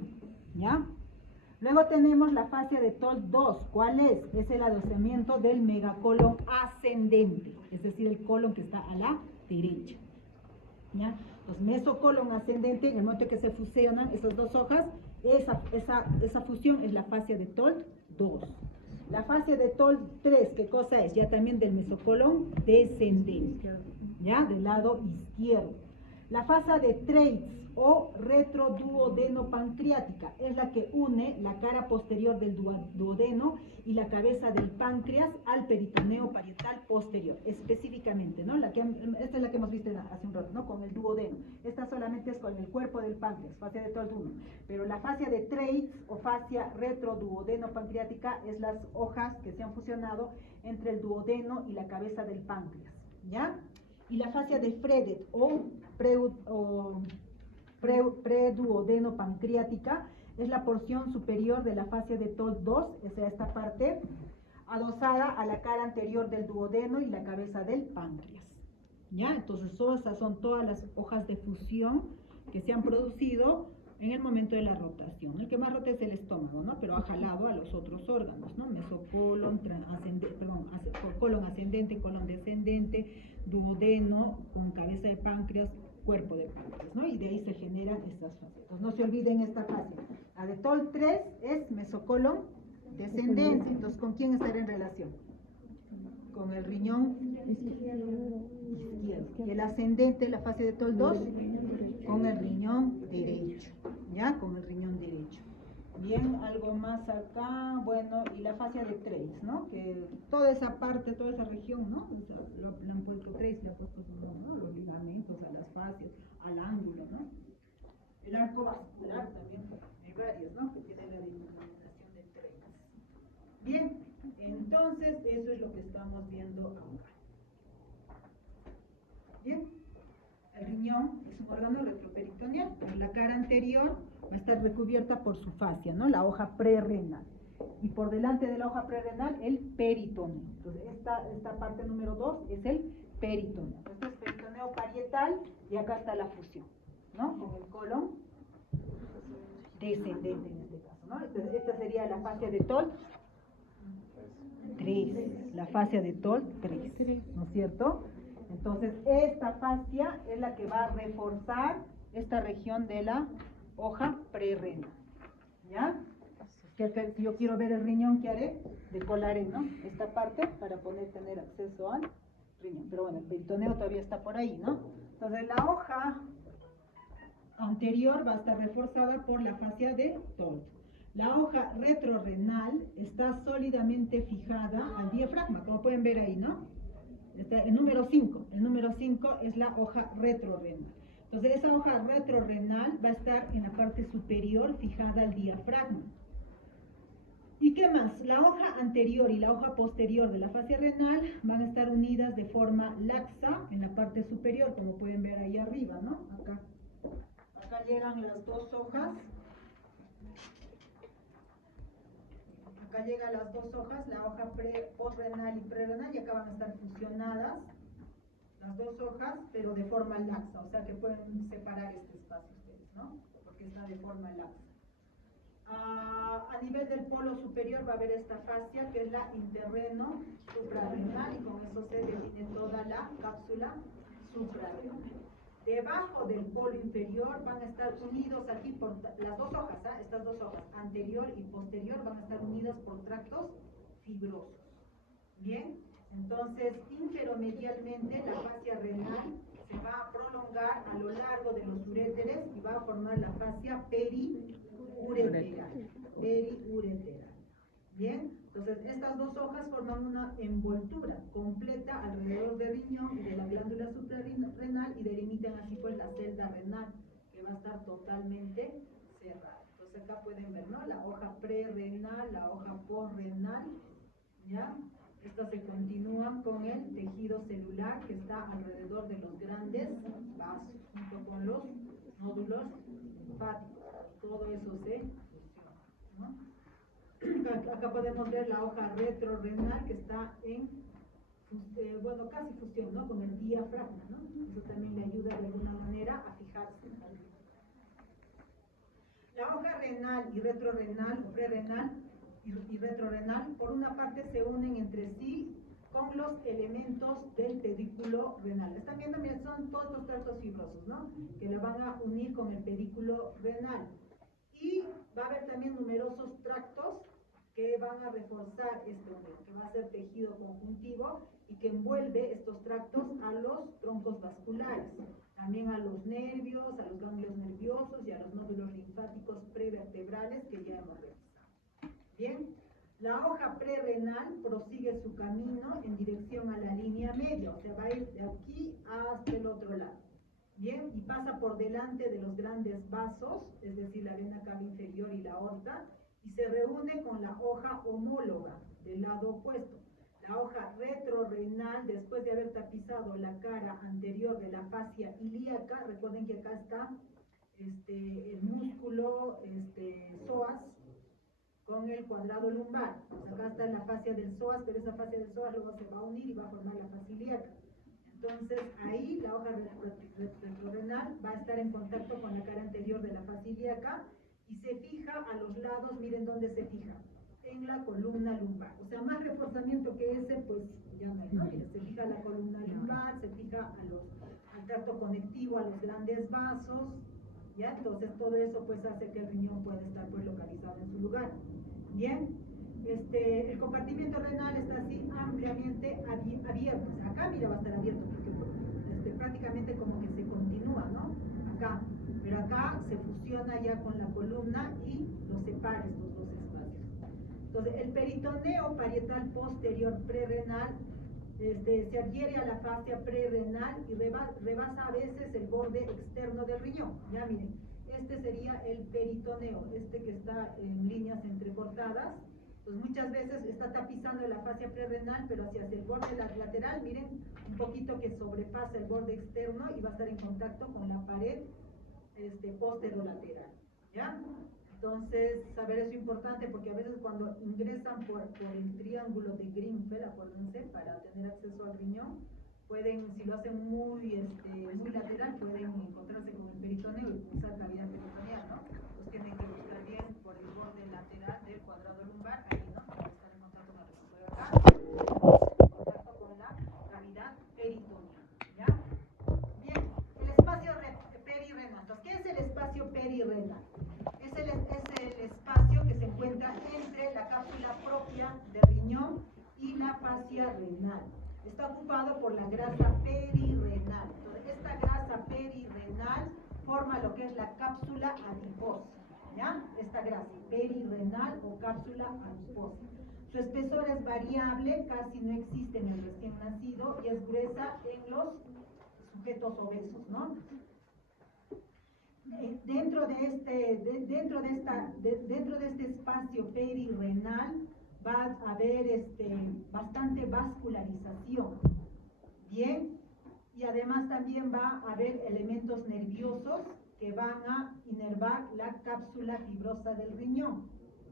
¿ya? Luego tenemos la fascia de Todt 2. ¿Cuál es? Es el adosamiento del megacolon ascendente, es decir, el colon que está a la derecha, ¿ya? Los mesocolon ascendente, en el momento que se fusionan esas dos hojas, esa fusión es la fascia de Todt 2. La fascia de Todt 3, ¿qué cosa es? Ya también del mesocolon descendente, ¿ya? Del lado izquierdo. La fascia de Treitz o retroduodenopancreática es la que une la cara posterior del duodeno y la cabeza del páncreas al peritoneo parietal posterior, específicamente, ¿no? Esta es la que hemos visto hace un rato, ¿no? Con el duodeno. Esta solamente es con el cuerpo del páncreas, fascia de Todt 1. Pero la fascia de Treitz o fascia retroduodenopancreática es las hojas que se han fusionado entre el duodeno y la cabeza del páncreas, ¿ya? Y la fascia de Fredet o preduodenopancreática es la porción superior de la fascia de Todt 2, o sea, esta parte adosada a la cara anterior del duodeno y la cabeza del páncreas, ¿ya? Entonces, esas son todas las hojas de fusión que se han producido en el momento de la rotación. El que más rota es el estómago, ¿no? Pero ha jalado a los otros órganos, ¿no? Mesocolon, colon ascendente, colon descendente, duodeno con cabeza de páncreas, cuerpo de páncreas, ¿no? Y de ahí se generan estas facetas. No se olviden esta fase. La de Todt 3 es mesocolon descendente. Entonces, ¿con quién estará en relación? Con el riñón izquierdo. Y el ascendente, la fase de Todt 2, con el riñón derecho, ¿ya? Con el riñón derecho. Bien, algo más acá, bueno, y la fascia de Treitz, ¿no? Que toda esa parte, toda esa región, ¿no? O sea, le han puesto Treitz, le ha puesto su nombre, ¿no? Los ligamentos, a las fascias, al ángulo, ¿no? El arco vascular también, hay varios, ¿no? Que tienen la denominación de Treitz. Bien, entonces eso es lo que estamos viendo ahora. Bien, el riñón es un órgano retroperitoneal, la cara anterior va a estar recubierta por su fascia, ¿no? La hoja prerrenal. Y por delante de la hoja prerrenal, el peritoneo. Entonces, esta parte número 2 es el peritoneo. Esto es peritoneo parietal y acá está la fusión, ¿no? Con el colon descendente en este caso, ¿no? Entonces, esta sería la fascia de Todt 3. La fascia de Todt 3, ¿no es cierto? Entonces, esta fascia es la que va a reforzar esta región de la hoja prerrenal, ¿ya? Que si yo quiero ver el riñón, ¿qué haré? Decolaré, ¿no? Esta parte para poder tener acceso al riñón. Pero bueno, el peritoneo todavía está por ahí, ¿no? Entonces, la hoja anterior va a estar reforzada por la fascia de Todt. La hoja retrorrenal está sólidamente fijada al diafragma, como pueden ver ahí, ¿no? El número 5. El número 5 es la hoja retrorrenal. Entonces, esa hoja retrorrenal va a estar en la parte superior fijada al diafragma. ¿Y qué más? La hoja anterior y la hoja posterior de la fascia renal van a estar unidas de forma laxa en la parte superior, como pueden ver ahí arriba, ¿no? Acá llegan las dos hojas. Acá llegan las dos hojas, la hoja postrenal y prerrenal, y acá van a estar fusionadas las dos hojas, pero de forma laxa, o sea que pueden separar este espacio ustedes, ¿no? Porque está de forma laxa. A nivel del polo superior va a haber esta fascia que es la interreno suprarrenal, y con eso se define toda la cápsula suprarrenal. Debajo del polo inferior van a estar unidos aquí por las dos hojas, estas dos hojas, anterior y posterior, van a estar unidas por tractos fibrosos. Bien, entonces inferomedialmente la fascia renal se va a prolongar a lo largo de los uréteres y va a formar la fascia periureteral. Bien, entonces estas dos hojas forman una envoltura completa alrededor del riñón y de la glándula suprarrenal y delimitan así pues la celda renal, que va a estar totalmente cerrada. Entonces acá pueden ver, ¿no? La hoja prerrenal, la hoja postrenal, ¿ya? Estas se continúan con el tejido celular que está alrededor de los grandes vasos, junto con los nódulos linfáticos. Todo eso se fusiona, ¿no? Acá podemos ver la hoja retrorrenal que está en, bueno, casi fusión, ¿no? Con el diafragma, ¿no? Eso también le ayuda de alguna manera a fijarse. La hoja renal y retrorrenal, o prerrenal y retrorrenal, por una parte se unen entre sí con los elementos del pedículo renal. Están viendo, miren, son todos los tractos fibrosos, ¿no? Que le van a unir con el pedículo renal. Y va a haber también numerosos tractos que van a reforzar este unión, que va a ser tejido conjuntivo y que envuelve estos tractos a los troncos vasculares, también a los nervios, a los ganglios nerviosos y a los nódulos linfáticos prevertebrales que ya hemos revisado. Bien, la hoja prerrenal prosigue su camino en dirección a la línea media, o sea, va a ir de aquí hasta el otro lado. Bien, y pasa por delante de los grandes vasos, es decir, la vena cava inferior y la aorta, y se reúne con la hoja homóloga del lado opuesto. La hoja retrorrenal, después de haber tapizado la cara anterior de la fascia ilíaca, recuerden que acá está el músculo psoas con el cuadrado lumbar. Pues acá está la fascia del psoas, pero esa fascia del psoas luego se va a unir y va a formar la fascia ilíaca. Entonces, ahí la hoja retrorrenal va a estar en contacto con la cara anterior de la fascia ilíaca y se fija a los lados, miren dónde se fija, en la columna lumbar. O sea, más reforzamiento que ese, pues ya no hay, ¿no? Miren, se fija a la columna lumbar, se fija al tracto conectivo, a los grandes vasos, ¿ya? Entonces, todo eso pues hace que el riñón pueda estar pues localizado en su lugar. Bien. El compartimiento renal está así ampliamente abierto. O sea, acá, mira, va a estar abierto porque prácticamente como que se continúa, ¿no? Acá. Pero acá se fusiona ya con la columna y los separa estos dos espacios. Entonces, el peritoneo parietal posterior prerrenal se adhiere a la fascia prerrenal y rebasa a veces el borde externo del riñón. Ya miren, este sería el peritoneo, que está en líneas entrecortadas. Pues muchas veces está tapizando la fascia prerrenal, pero hacia el borde lateral, miren, un poquito que sobrepasa el borde externo y va a estar en contacto con la pared posterolateral, ¿ya? Entonces, saber eso es importante porque a veces cuando ingresan por el triángulo de Grimfeld, acuérdense, para tener acceso al riñón, pueden, si lo hacen muy lateral, pueden encontrarse con el peritoneo y pulsar cavidad peritoneal, ¿no? Pues tienen que buscar bien por el borde lateral del cuadrado lumbar, ahí, ¿no? Para estar en contacto con el acá, en contacto con la cavidad peritoneal, ¿ya? Bien, el espacio perirenal. Entonces, ¿qué es el espacio perirenal? Es el espacio que se encuentra entre la cápsula propia del riñón y la fascia renal. Está ocupado por la grasa perirenal. Entonces, esta grasa perirenal forma lo que es la cápsula adiposa, ¿ya? Esta grasa perirenal o cápsula adiposa. Su espesor es variable, casi no existe en el recién nacido y es gruesa en los sujetos obesos, ¿no? Dentro de este espacio perirrenal va a haber bastante vascularización, ¿bien? Y además también va a haber elementos nerviosos que van a inervar la cápsula fibrosa del riñón.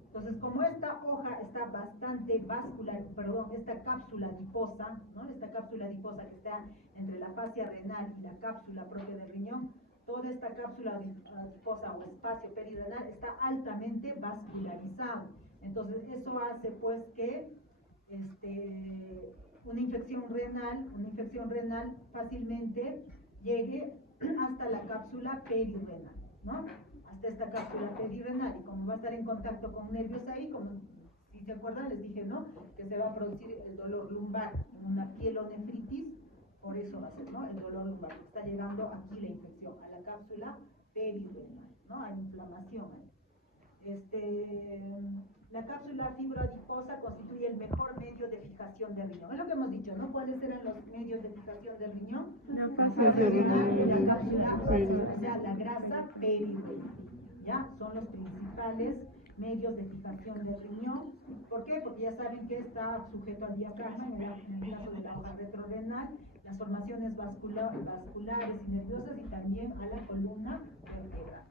Entonces, como esta hoja está bastante vascular, perdón, esta cápsula adiposa, ¿no? Esta cápsula adiposa que está entre la fascia renal y la cápsula propia del riñón, toda esta cápsula adiposa o espacio perirrenal está altamente vascularizado. Entonces, eso hace pues que una infección renal fácilmente llegue hasta la cápsula perirrenal, ¿no? Hasta esta cápsula perirrenal, y como va a estar en contacto con nervios ahí, como si se acuerdan les dije, ¿no? Que se va a producir el dolor lumbar, una pielonefritis, por eso va a ser, ¿no? El dolor lumbar, está llegando aquí la infección, a la cápsula perirrenal, ¿no? Hay inflamación ahí. La cápsula fibroadiposa constituye el mejor medio de fijación del riñón. Es lo que hemos dicho, ¿no? ¿Cuáles eran los medios de fijación del riñón? La fascia renal y la cápsula, o sea, la grasa perirrenal. ¿Ya? Son los principales medios de fijación del riñón. ¿Por qué? Porque ya saben que está sujeto al diafragma, en el caso de la hoja retrorenal, las formaciones vasculares y nerviosas, y también a la columna vertebral.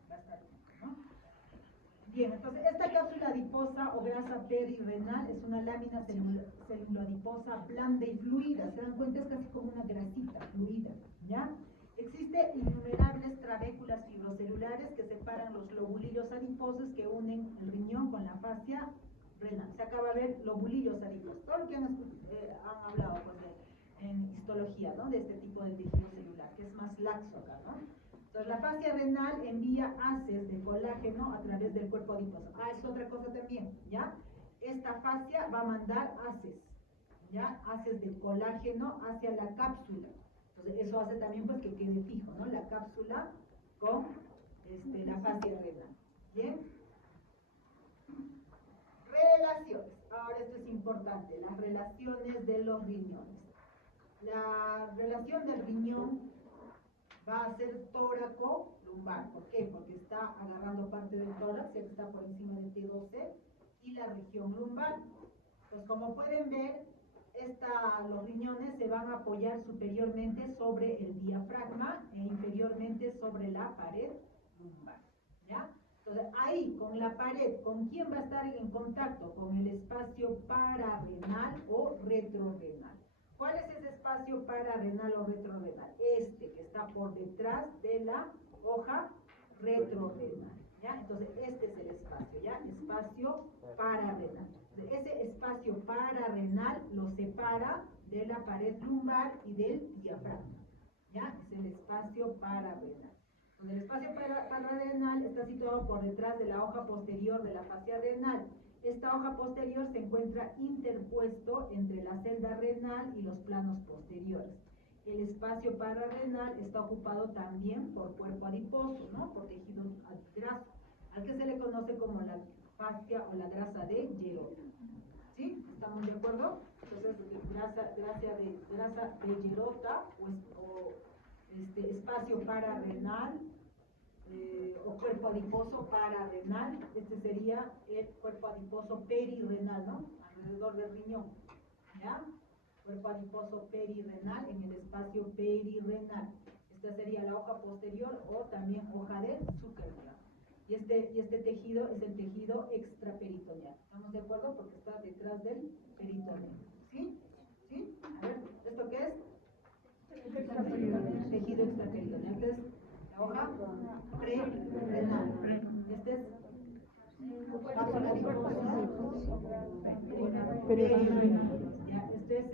Bien, entonces esta cápsula adiposa o grasa perirrenal es una lámina celuloadiposa blanda y fluida. Se dan cuenta, es casi como una grasita fluida, ¿ya? Existen innumerables trabéculas fibrocelulares que separan los lobulillos adiposos que unen el riñón con la fascia renal. Se acaba de ver lobulillos adiposos, todo lo que han hablado pues, en histología, ¿no? De este tipo de tejido celular, que es más laxo acá, ¿no? Entonces, la fascia renal envía haces de colágeno a través del cuerpo adiposo. Es otra cosa también, ¿ya? Esta fascia va a mandar haces, ¿ya? Haces de colágeno hacia la cápsula. Entonces, eso hace también pues que quede fijo, ¿no? La cápsula con la fascia renal. ¿Bien? Relaciones. Ahora esto es importante, las relaciones de los riñones. La relación del riñón va a ser tóraco-lumbar. ¿Por qué? Porque está agarrando parte del tórax, que está por encima del T12, y la región lumbar. Pues como pueden ver, los riñones se van a apoyar superiormente sobre el diafragma e inferiormente sobre la pared lumbar. ¿Ya? Entonces, ahí, con la pared, ¿con quién va a estar en contacto? Con el espacio pararrenal o retrorrenal. ¿Cuál es ese espacio pararrenal o retrorrenal? Este que está por detrás de la hoja retrorrenal, ¿ya? Entonces, este es el espacio, ¿ya? Espacio pararrenal. Ese espacio pararrenal lo separa de la pared lumbar y del diafragma, ¿ya? Es el espacio pararrenal. Entonces, el espacio pararrenal está situado por detrás de la hoja posterior de la fascia renal. Esta hoja posterior se encuentra interpuesto entre la celda renal y los planos posteriores. El espacio pararrenal está ocupado también por cuerpo adiposo, ¿no? Por tejido graso, al que se le conoce como la fascia o la grasa de Gerota. ¿Sí? ¿Estamos de acuerdo? Entonces, grasa de Gerota o espacio pararrenal, o cuerpo adiposo pararrenal, este sería el cuerpo adiposo perirrenal, ¿no? Alrededor del riñón, ¿ya? Cuerpo adiposo perirrenal en el espacio perirrenal. Esta sería la hoja posterior o también hoja de Zuckerberg. Y este tejido es el tejido extraperitoneal. ¿Estamos de acuerdo? Porque está detrás del peritoneo. ¿Sí? ¿Sí? A ver, ¿esto qué es? Tejido extraperitoneal. ¿Qué es? La hoja prerenal. Este es vaso adiposo perirrenal. Ya, este es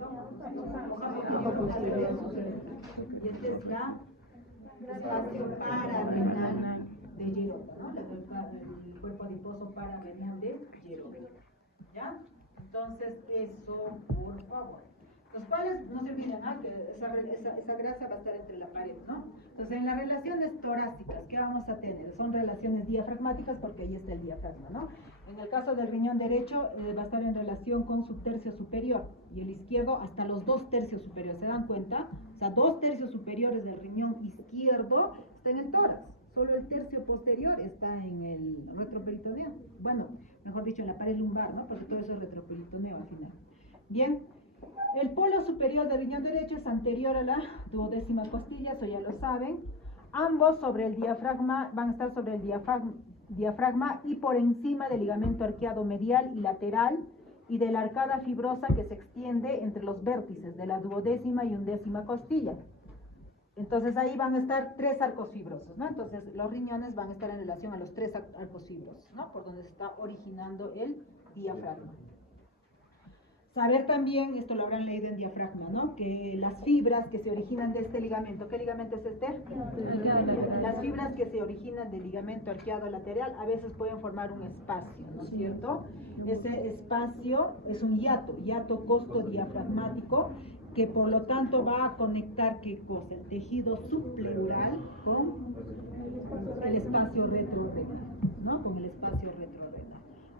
hoja posterior. Y este es el espacio pararrenal de Gerota, ¿no? El cuerpo adiposo pararrenal de Gerota. ¿Ya? Entonces, eso, por favor. Los cuales, no se olviden, que esa grasa va a estar entre la pared, ¿no? Entonces, en las relaciones torácicas, ¿qué vamos a tener? Son relaciones diafragmáticas porque ahí está el diafragma, ¿no? En el caso del riñón derecho, va a estar en relación con su tercio superior, y el izquierdo hasta los 2/3 superiores, ¿se dan cuenta? O sea, 2/3 superiores del riñón izquierdo está en el tórax, solo el tercio posterior está en el retroperitoneo. Bueno, mejor dicho, en la pared lumbar, ¿no? Porque todo eso es retroperitoneo al final. Bien. El polo superior del riñón derecho es anterior a la 12ª costilla, eso ya lo saben. Ambos sobre el diafragma, van a estar sobre el diafragma y por encima del ligamento arqueado medial y lateral y de la arcada fibrosa que se extiende entre los vértices de la 12ª y 11ª costilla. Entonces ahí van a estar 3 arcos fibrosos, ¿no? Entonces los riñones van a estar en relación a los 3 arcos fibrosos, ¿no? Por donde se está originando el diafragma. Saber también, esto lo habrán leído en diafragma, ¿no? Que las fibras que se originan de este ligamento, ¿qué ligamento es este? Las fibras que se originan del ligamento arqueado lateral a veces pueden formar un espacio, ¿no es cierto? Ese espacio es un hiato costodiafragmático, que por lo tanto va a conectar, ¿qué cosa? El tejido subpleural con el espacio retrorrenal, ¿no? Con el espacio retrorrenal.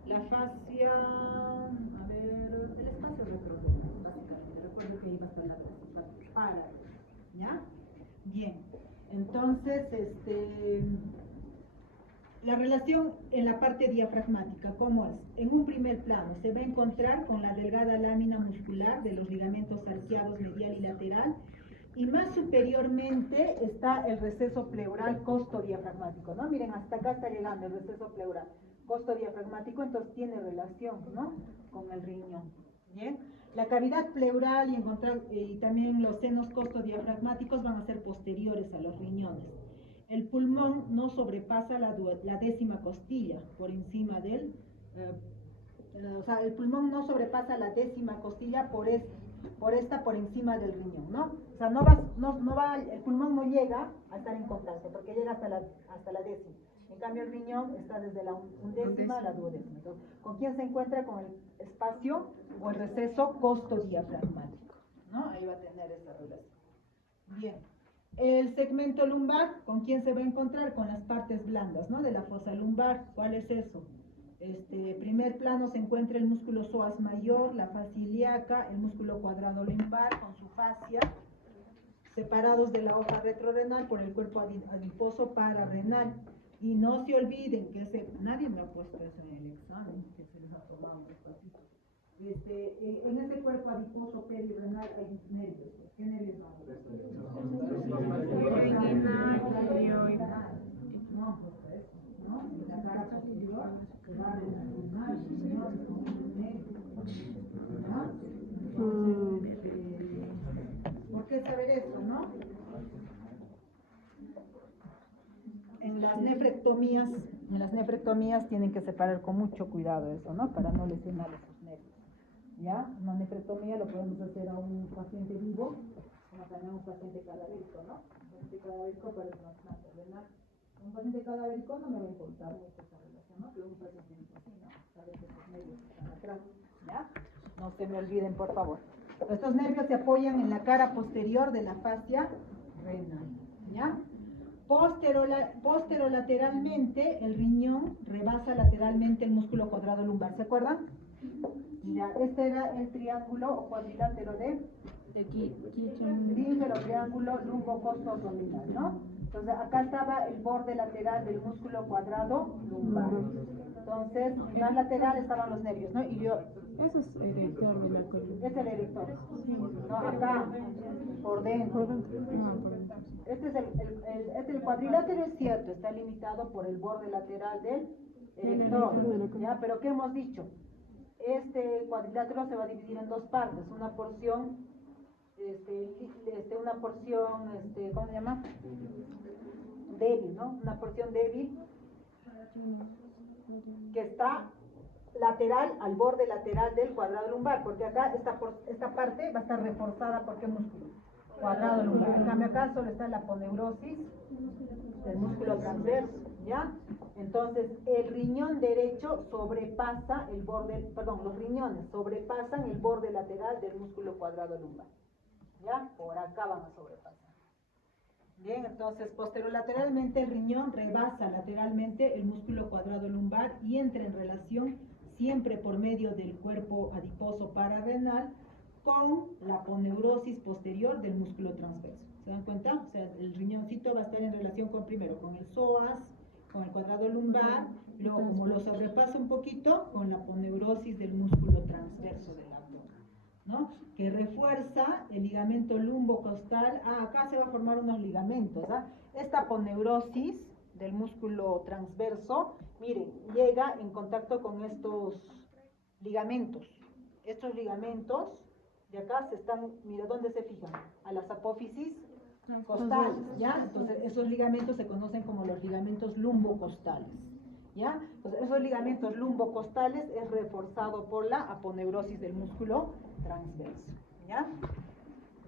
La fascia, a ver, el espacio retrorrenal, básicamente. Recuerden que ahí va a estar la para, ¿ya? Bien, entonces, la relación en la parte diafragmática, ¿cómo es? En un primer plano se va a encontrar con la delgada lámina muscular de los ligamentos arqueados medial y lateral, y más superiormente está el receso pleural costodiafragmático, ¿no? Miren, hasta acá está llegando el receso pleural costodiafragmático, entonces tiene relación, ¿no? Con el riñón, ¿bien? La cavidad pleural y también los senos costodiafragmáticos van a ser posteriores a los riñones. El pulmón no sobrepasa la 10ª costilla por encima del, o sea, el pulmón no sobrepasa la 10ª costilla por encima del riñón, ¿no? O sea, el pulmón no llega a estar en contacto porque llega hasta la 10ª. En cambio, el riñón está desde la 11ª a la 12ª. Entonces, ¿con quién se encuentra? Con el espacio o el receso costodiafragmático, ¿no? Ahí va a tener esa relación. Bien. El segmento lumbar, ¿con quién se va a encontrar? Con las partes blandas, ¿no? De la fosa lumbar. ¿Cuál es eso? Primer plano se encuentra el músculo psoas mayor, la fascia ilíaca, el músculo cuadrado lumbar con su fascia, separados de la hoja retrorrenal por el cuerpo adiposo pararrenal. Y no se olviden que nadie me ha puesto eso en el examen, que se les ha tomado un despacito. En ese cuerpo adiposo perirrenal hay nervios. ¿Qué nervios son? No, pues eso, ¿no? La cara posterior se va a relacionar, ¿no? ¿Por qué saber eso, no? En las nefrectomías tienen que separar con mucho cuidado eso, ¿no? Para no lesionar esos nervios. ¿Ya? Una nefrectomía lo podemos hacer a un paciente vivo, como también a un paciente cadavérico, ¿no? Un paciente cadavérico para el trasplante renal. Un paciente cadavérico no me va a importar mucho esa relación, ¿no? Pero un paciente vivo sí, ¿no? Saber que esos nervios están atrás, ¿ya? No se me olviden, por favor. Estos nervios se apoyan en la cara posterior de la fascia renal, ¿ya? Posterolateralmente, el riñón rebasa lateralmente el músculo cuadrado lumbar, ¿se acuerdan? Ya, este era el triángulo o cuadrilátero de Dije, triángulo lumbocosto-abdominal, ¿no? Entonces, acá estaba el borde lateral del músculo cuadrado lumbar. Entonces, más lateral estaban los nervios, ¿no? Y yo... Ese es el erector de la columna. Es el erector. No, acá, por dentro. Este es el cuadrilátero, es cierto, está limitado por el borde lateral del erector. ¿Ya? Pero ¿qué hemos dicho? Este cuadrilátero se va a dividir en dos partes. Una porción, ¿cómo se llama? Débil, ¿no? Una porción débil que está lateral, al borde lateral del cuadrado lumbar, porque acá esta parte va a estar reforzada por qué músculo? Cuadrado lumbar. En cambio acá solo está la aponeurosis del músculo transverso, ¿Ya? Entonces, el riñón derecho sobrepasa el borde, perdón, los riñones sobrepasan el borde lateral del músculo cuadrado lumbar. ¿Ya? Por acá van a sobrepasar. Bien, entonces posterolateralmente el riñón rebasa lateralmente el músculo cuadrado lumbar y entra en relación siempre por medio del cuerpo adiposo pararrenal con la aponeurosis posterior del músculo transverso. ¿Se dan cuenta? O sea, el riñoncito va a estar en relación con primero con el psoas, con el cuadrado lumbar, luego como lo sobrepasa un poquito, con la aponeurosis del músculo transverso del abdomen, ¿no? Que refuerza el ligamento lumbocostal. Acá se va a formar unos ligamentos, ¿ah? Esta aponeurosis del músculo transverso, miren, llega en contacto con estos ligamentos. Estos ligamentos de acá se están, mira, ¿dónde se fijan? A las apófisis costales, ¿ya? Entonces, esos ligamentos se conocen como los ligamentos lumbocostales, ¿ya? Entonces, esos ligamentos lumbocostales es reforzado por la aponeurosis del músculo transverso, ¿ya?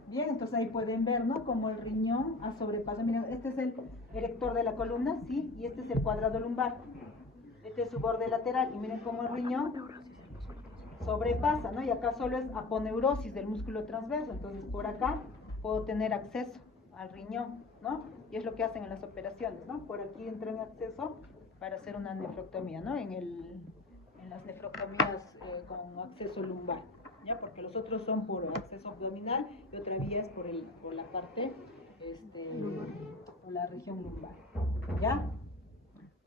Bien, entonces ahí pueden ver, ¿no? Como el riñón ha sobrepasado. Miren, este es el erector de la columna, ¿sí? Y este es el cuadrado lumbar. Este es su borde lateral. Y miren cómo el riñón sobrepasa, ¿no? Y acá solo es aponeurosis del músculo transverso. Entonces, por acá puedo tener acceso al riñón, ¿no? Y es lo que hacen en las operaciones, ¿no? Por aquí entra en acceso para hacer una nefroctomía, ¿no? En las nefroctomías con acceso lumbar, ¿ya? Porque los otros son por acceso abdominal y otra vía es por la parte, por la región lumbar, ¿ya?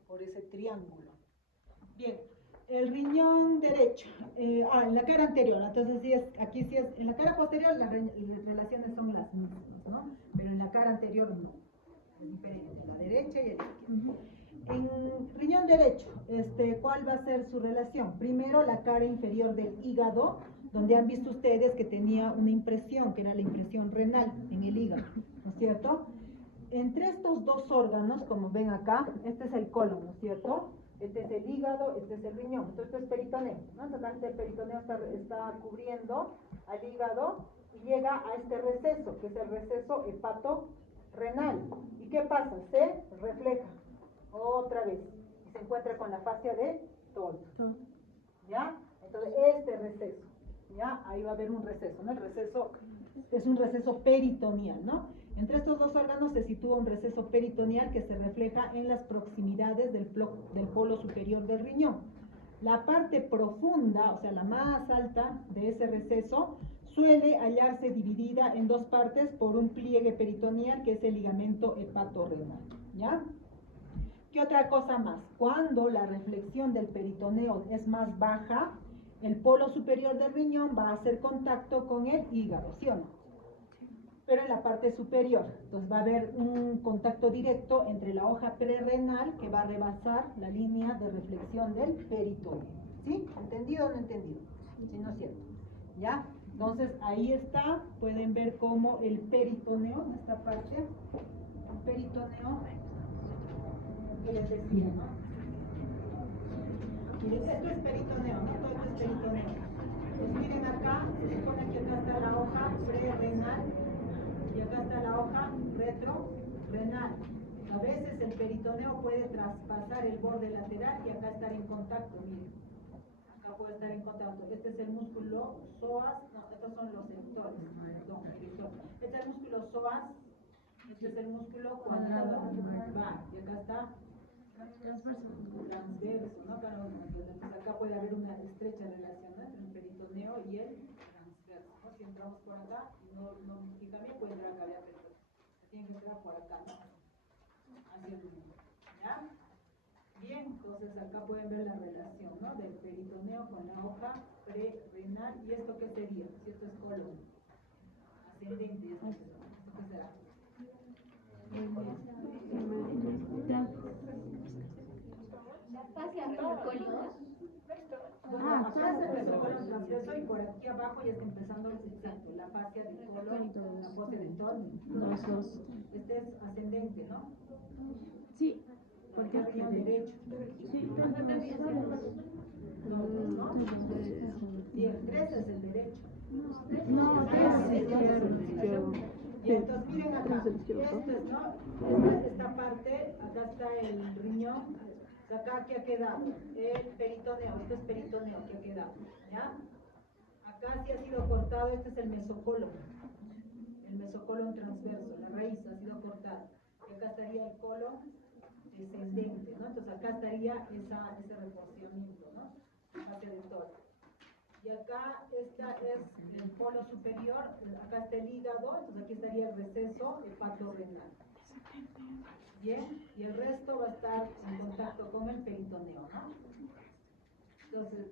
Por ese triángulo. Bien, el riñón derecho, en la cara anterior, entonces sí es, aquí sí es, en la cara posterior las relaciones son las mismas, ¿no? Pero en la cara anterior no, es diferente, la derecha y el izquierdo. En riñón derecho, ¿cuál va a ser su relación? Primero la cara inferior del hígado, donde han visto ustedes que tenía una impresión, que era la impresión renal en el hígado, ¿no es cierto? Entre estos dos órganos, como ven acá, este es el colon, ¿no es cierto? Este es el hígado, este es el riñón, entonces esto es peritoneo, ¿no? Entonces el peritoneo está cubriendo al hígado y llega a este receso, que es el receso hepato-renal. ¿Y qué pasa? Se refleja otra vez y se encuentra con la fascia de Toll, ¿ya? Entonces este receso, ¿ya? Ahí va a haber un receso, ¿no? El receso es un receso peritoneal, ¿no? Entre estos dos órganos se sitúa un receso peritoneal que se refleja en las proximidades del polo superior del riñón. La parte profunda, o sea, la más alta de ese receso, suele hallarse dividida en dos partes por un pliegue peritoneal que es el ligamento hepatorrenal, ¿ya? ¿Qué otra cosa más? Cuando la reflexión del peritoneo es más baja, el polo superior del riñón va a hacer contacto con el hígado, ¿sí o no? Pero en la parte superior, entonces va a haber un contacto directo entre la hoja prerrenal que va a rebasar la línea de reflexión del peritoneo. ¿Sí? ¿Entendido o no entendido? ¿Sí, no es cierto? ¿Ya? Entonces ahí está, pueden ver cómo el peritoneo, esta parte, el peritoneo, que les decía, ¿no? Miren, esto es peritoneo, ¿no? Todo esto es peritoneo. Pues miren acá, se supone que acá está la hoja prerrenal y acá está la hoja retrorrenal. A veces el peritoneo puede traspasar el borde lateral y acá estar en contacto, miren. Acá puede estar en contacto. Este es el músculo psoas, no, estos son los sectores, perdón, este es el músculo psoas, este es el músculo cuadrado lumbar, y acá está transverso, ¿no? Claro, entonces acá puede haber una estrecha relación, ¿no?, entre el peritoneo y el transverso, ¿no? Si entramos por acá y no fijan bien, puede entrar acá, pero tiene que entrar por acá, ¿no? Hacia el mundo, ¿ya? Bien, entonces acá pueden ver la relación, ¿no?, del peritoneo con la hoja prerrenal. ¿Y esto qué sería? Si esto es colon ascendente, ¿esto qué será? La fascia retrocolinos. Acá es el colon transverso y por aquí abajo ya está empezando exacto, la fascia del colon, la fascia del colon. Los dos. Este es ascendente, ¿no? Sí. Porque es riñón derecho. Sí, ¿No? Sí, el 3 es el derecho. no, es izquierdo. Y entonces miren acá, esto es, ¿no? Esta parte, acá está el riñón, acá que ha quedado, el peritoneo, esto es peritoneo que ha quedado, ¿ya? Acá sí ha sido cortado, este es el mesocolon transverso, la raíz ha sido cortada. Y acá estaría el colon descendente, ¿no? Entonces acá estaría ese reforzamiento, ¿no? Hacia el todo. Y acá esta es el polo superior, acá está el hígado, entonces aquí estaría el receso hepatorrenal. Bien, y el resto va a estar en contacto con el peritoneo, ¿no? Entonces,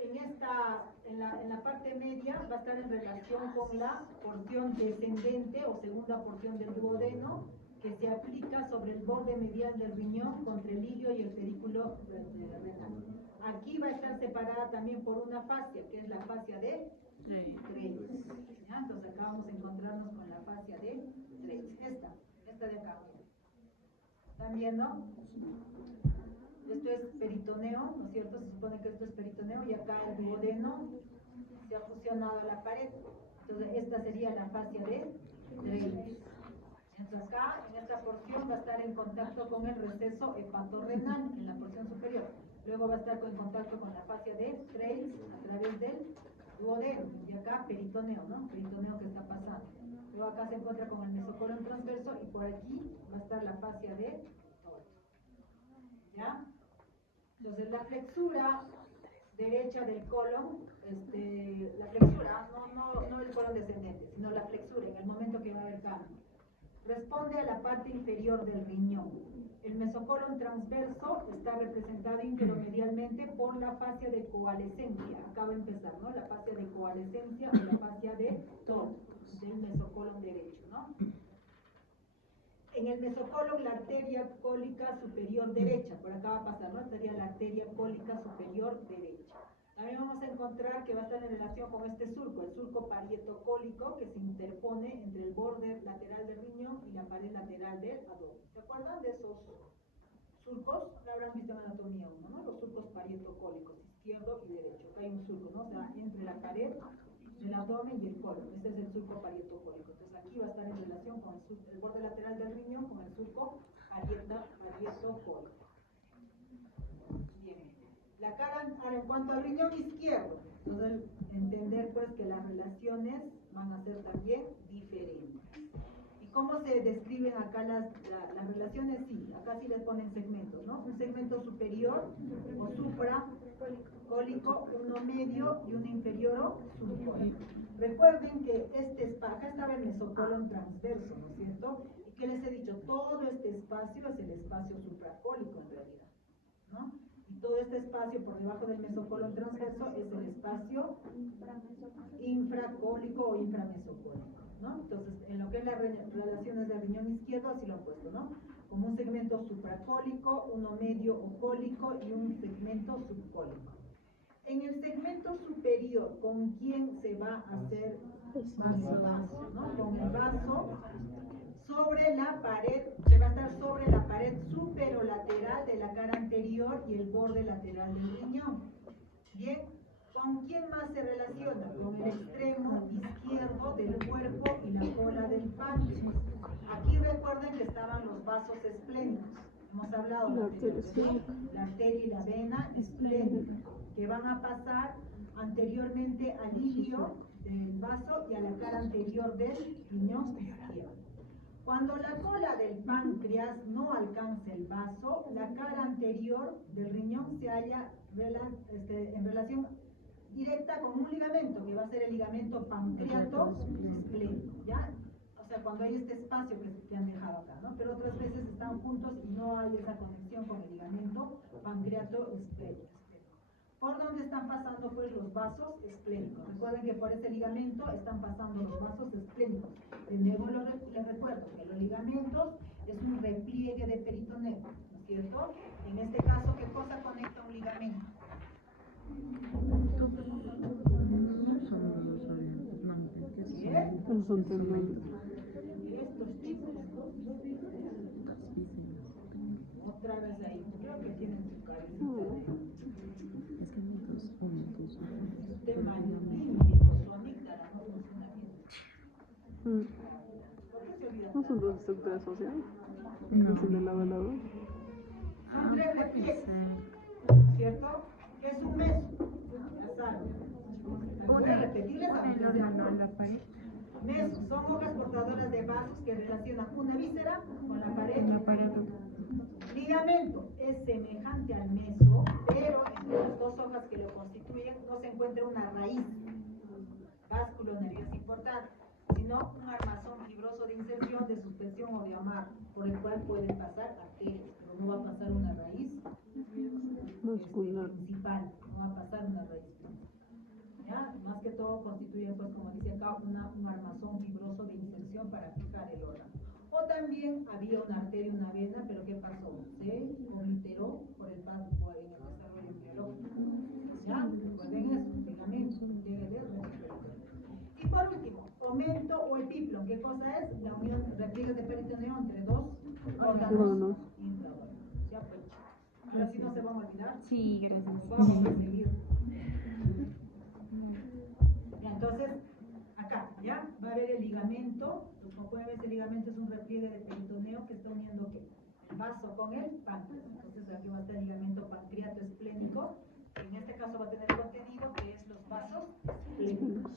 en la parte media va a estar en relación con la porción descendente o segunda porción del duodeno, que se aplica sobre el borde medial del riñón contra el ilio y el pedículo renal. Aquí va a estar separada también por una fascia, que es la fascia de Graves. Entonces acá vamos a encontrarnos con la fascia de Graves. Esta de acá. ¿Están viendo? Esto es peritoneo, ¿no es cierto? Se supone que esto es peritoneo y acá el duodeno se ha fusionado a la pared. Entonces esta sería la fascia de Graves. Entonces acá, en esta porción, va a estar en contacto con el receso hepatorrenal, en la porción superior. Luego va a estar en contacto con la fascia de Graves a través del duodeno. Y acá peritoneo, ¿no? Peritoneo que está pasando. Luego acá se encuentra con el mesocolon transverso y por aquí va a estar la fascia de Torres. ¿Ya? Entonces la flexura derecha del colon, la flexura, no el colon descendente, sino la flexura en el momento que va a haber cambio, responde a la parte inferior del riñón. El mesocolon transverso está representado interomedialmente por la fascia de coalescencia. Acaba de empezar, ¿no? La fascia de coalescencia o la fascia de Torres, del mesocolon derecho, ¿no? En el mesocolon, la arteria cólica superior derecha, por acá va a pasar, ¿no? Sería la arteria cólica superior derecha. También vamos a encontrar que va a estar en relación con este surco, el surco parietocólico, que se interpone entre el borde lateral del riñón y la pared lateral del abdomen. ¿Se acuerdan de esos surcos? Lo habrán visto en anatomía 1, ¿no? Los surcos parietocólicos, izquierdo y derecho. Acá hay un surco, ¿no? O sea, entre la pared del abdomen y el colon. Este es el surco parietocólico. Entonces aquí va a estar en relación con el borde lateral del riñón con el surco parietocólico. Bien. La cara, ahora en cuanto al riñón izquierdo, entonces entender pues que las relaciones van a ser también diferentes. ¿Y cómo se describen acá las relaciones? Sí, acá sí les ponen segmentos, ¿no? Un segmento superior o supracólico, uno medio y uno inferior o subcólico. Recuerden que acá estaba el mesocolon transverso, ¿no es cierto? Y que les he dicho, todo este espacio es el espacio supracólico en realidad, ¿no? Y todo este espacio por debajo del mesocolon transverso es el espacio infracólico o inframesocólico, ¿no? Entonces, en lo que es las relaciones del riñón izquierdo, así lo han puesto, ¿no? Como un segmento supracólico, uno medio o cólico y un segmento subcólico. En el segmento superior, ¿con quién se va a hacer más el vaso, ¿no? Con el vaso sobre la pared, que va a estar sobre la pared superolateral de la cara anterior y el borde lateral del riñón. Bien, ¿con quién más se relaciona? Con el extremo izquierdo del cuerpo y la cola del páncreas. Aquí recuerden que estaban los vasos esplénicos. Hemos hablado de la arteria y la vena esplénica, que van a pasar anteriormente al ilio del vaso y a la cara anterior del riñón izquierdo. Cuando la cola del páncreas no alcanza el vaso, la cara anterior del riñón se halla en relación directa con un ligamento, que va a ser el ligamento pancreato-esplénico, ¿ya? O sea, cuando hay este espacio que han dejado acá, ¿no? Pero otras veces están juntos y no hay esa conexión con el ligamento pancreato-esplénico. ¿Por dónde están pasando pues los vasos esplénicos? Recuerden que por este ligamento están pasando los vasos esplénicos. De nuevo les recuerdo que los ligamentos es un repliegue de peritoneo, ¿no es cierto? En este caso, ¿qué cosa conecta un ligamento? No son tendones. Estos chicos. Otra vez ahí, creo que tienen su cabecita. Sistema límbico, su amígdala no funciona bien. ¿Por qué se olvida? ¿No son dos estructuras sociales? No. ¿Es el de lado a lado? Son tres repliegues, ¿cierto? ¿Qué es un meso? Ya saben. Voy a repetirles aunque sea la pared. mesos son hojas portadoras de vasos que relacionan una víscera con la pared. En la pared. Ligamento es semejante al meso, pero entre las dos hojas que lo constituyen no se encuentra una raíz básculo nervioso importante, sino un armazón fibroso de inserción, de suspensión o de amarre, por el cual pueden pasar arterias, pero no va a pasar una raíz Muscular. principal, no va a pasar una raíz principal. ¿Ya? Más que todo constituye, pues como dice acá, un armazón fibroso de inserción para fijar el órgano. O también había una arteria y una vena, pero ¿qué pasó? Se obliteró por el paso por el desarrollo embriológico. ¿Ya? Recuerden eso, ligamento, y por último, aumento o epíplon. ¿Qué cosa es? La unión, repliegues de peritoneo entre dos órganos intraórganos. ¿Ya? Pues, ahora sí no se van a olvidar. Sí, gracias. Vamos a seguir. Ya, entonces, acá, ¿ya? Va a haber el ligamento. Como pueden ver, ese ligamento es un repliegue de peritoneo que está uniendo ¿qué? El vaso con el páncreas. Entonces, aquí va a estar el ligamento pancreato esplénico. En este caso va a tener contenido que es los vasos esplénicos.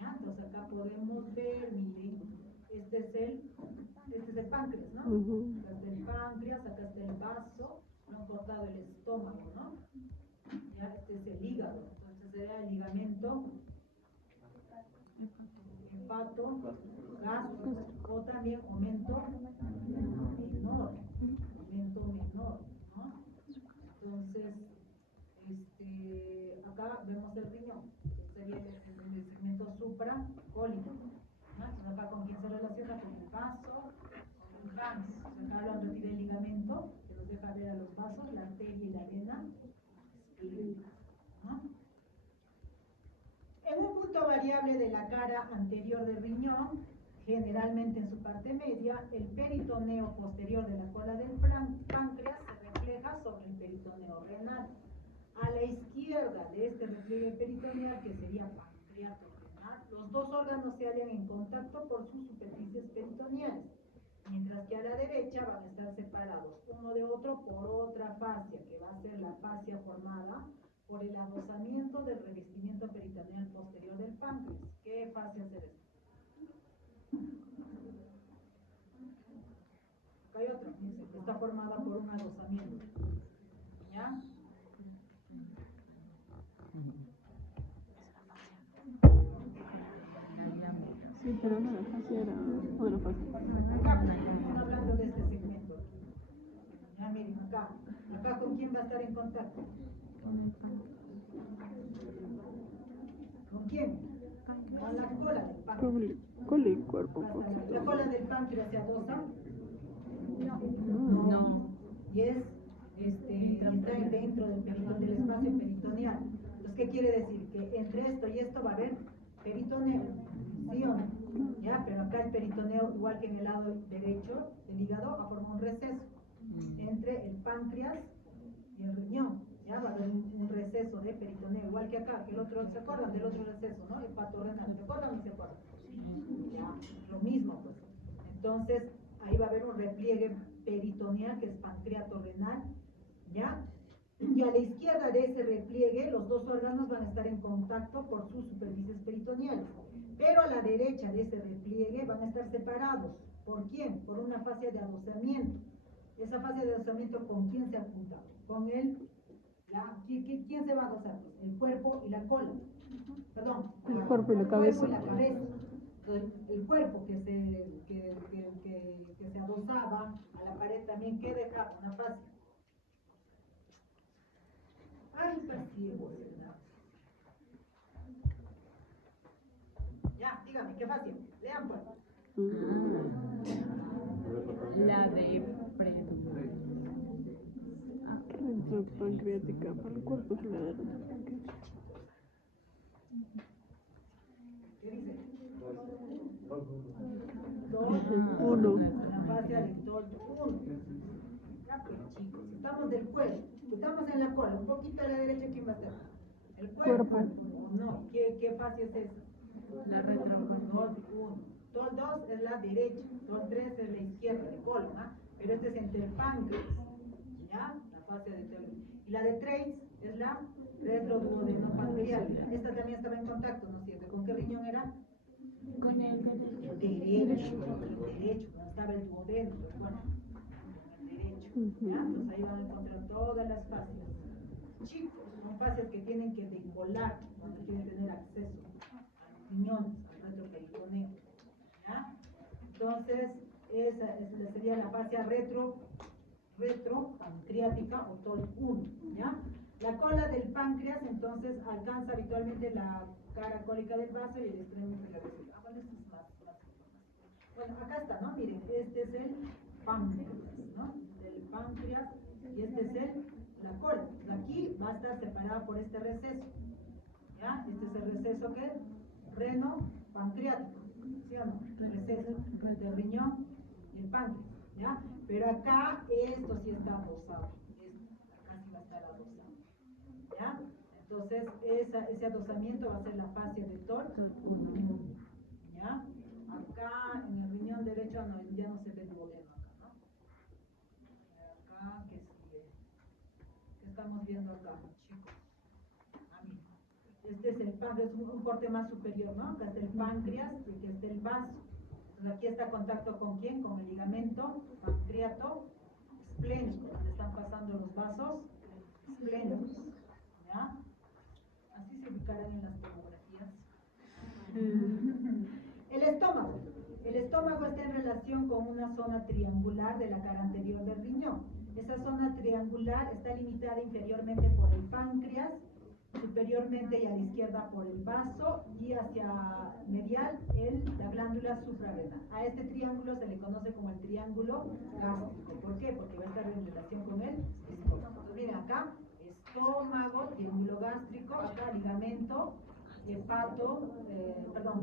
¿Ya? Entonces, acá podemos ver, miren, este es el páncreas, ¿no? Acá está el páncreas, acá está el vaso, no han cortado el estómago, ¿no? Ya, este es el hígado. Entonces, será el ligamento hepato gástrico o también aumento menor, ¿no? Entonces, acá vemos el riñón, que sería el segmento supracólico, ¿no? Entonces, acá con quién se relaciona, con el vaso, con el trans. Acá hablando aquí del ligamento, que nos deja ver a los vasos, la arteria y la vena esplénica, ¿no? En un punto variable de la cara anterior del riñón, generalmente en su parte media, el peritoneo posterior de la cola del páncreas se refleja sobre el peritoneo renal. A la izquierda de este repliegue peritoneal, que sería pancreato renal, los dos órganos se hallan en contacto por sus superficies peritoneales, mientras que a la derecha van a estar separados uno de otro por otra fascia, que va a ser la fascia formada por el adosamiento del revestimiento peritoneal posterior del páncreas. ¿Qué fascia es esta? Acá hay otra, dice, que está formada por un adosamiento. ¿Ya? Sí, pero no, la fascia era una fascia. Acá, estamos hablando de este segmento. Ya miren, acá ¿con quién va a estar en contacto? ¿Con quién? Con la cola del páncreas. Cola y cuerpo. ¿La cola del páncreas se adosa? No. Y está dentro del espacio peritoneal. Entonces, ¿qué quiere decir? Que entre esto y esto va a haber peritoneo, ¿sí o no? ¿Ya? Pero acá el peritoneo, igual que en el lado derecho del hígado, va a formar un receso entre el páncreas y el riñón. ¿Ya? Va a haber un receso de peritoneo, igual que acá, que el otro, ¿se acuerdan del otro receso, no? El patorrenal, ¿se acuerdan o no se acuerdan? Ya, lo mismo, pues. Entonces, ahí va a haber un repliegue peritoneal, que es pancreato renal, ¿ya? Y a la izquierda de ese repliegue, los dos órganos van a estar en contacto por sus superficies peritoneales. Pero a la derecha de ese repliegue van a estar separados. ¿Por quién? Por una fascia de adosamiento. Esa fascia de adosamiento, ¿con quién se ha juntado? Con ¿quién se va a adosar? El cuerpo y la cola. Perdón. El cuerpo y la cabeza. Entonces, el cuerpo que se adosaba a la pared también, ¿qué dejaba? Una fascia. Ay, pasivo, ¿verdad? Ya, dígame, ¿qué fascia? Lean pues. La de Retropancreática para el cuerpo es la de ¿Qué dice? Uno. La fascia del 1. Ya pues, chicos, estamos del cuello, estamos en la cola, un poquito a la derecha, ¿quién va a estar? El cuerpo. No, ¿qué fascia es esa? la retropancreática. 2, 1. Tol 2, es la derecha, TOL 3 es la izquierda, el colon, ¿ah? Pero este es entre el páncreas, ¿ya? La fascia de TOL. Y la de Trace es la retroduodenopancreal. Esta también estaba en contacto, ¿no es cierto? ¿Con qué riñón era? Con el Derecho, cuando estaba el duodeno, bueno, el derecho, ¿ya? Entonces ahí van a encontrar todas las fascias. Chicos, son fascias que tienen que deambular cuando quieren tener acceso a los riñones, al retroperitoneo, ¿ya? Entonces, esa sería la fascia retropancreática o TOL 1, ¿ya? La cola del páncreas, entonces, alcanza habitualmente la cara cólica del vaso y el extremo inferior. Bueno, esto es más información. Bueno, acá está, ¿no? Miren, este es el páncreas, ¿no? Del páncreas, y este es la cola. Aquí va a estar separada por este receso, ¿ya? Este es el receso que es reno pancreático, ¿sí o no? Receso del riñón y el páncreas, ¿ya? Pero acá esto sí está adosado, acá sí va a estar adosado, ¿ya? Entonces ese adosamiento va a ser la fascia de TOL 1, ¿ya? Acá en el riñón derecho no, ya no se ve duodeno acá, ¿no? Acá, ¿qué sigue? ¿Qué estamos viendo acá, chicos? Este es el páncreas, es un corte más superior, ¿no? Acá está el páncreas y aquí está el vaso. Entonces aquí está contacto con ¿quién? Con el ligamento pancreato esplénico, donde están pasando los vasos esplénicos, ¿ya? Así se ubicarán en las tomografías. El estómago. El estómago está en relación con una zona triangular de la cara anterior del riñón. Esa zona triangular está limitada inferiormente por el páncreas, superiormente y a la izquierda por el vaso y hacia medial la glándula suprarrenal. A este triángulo se le conoce como el triángulo gástrico. ¿Por qué? Porque va a estar en relación con el estómago. Entonces, miren acá, estómago, triángulo gástrico, acá ligamento,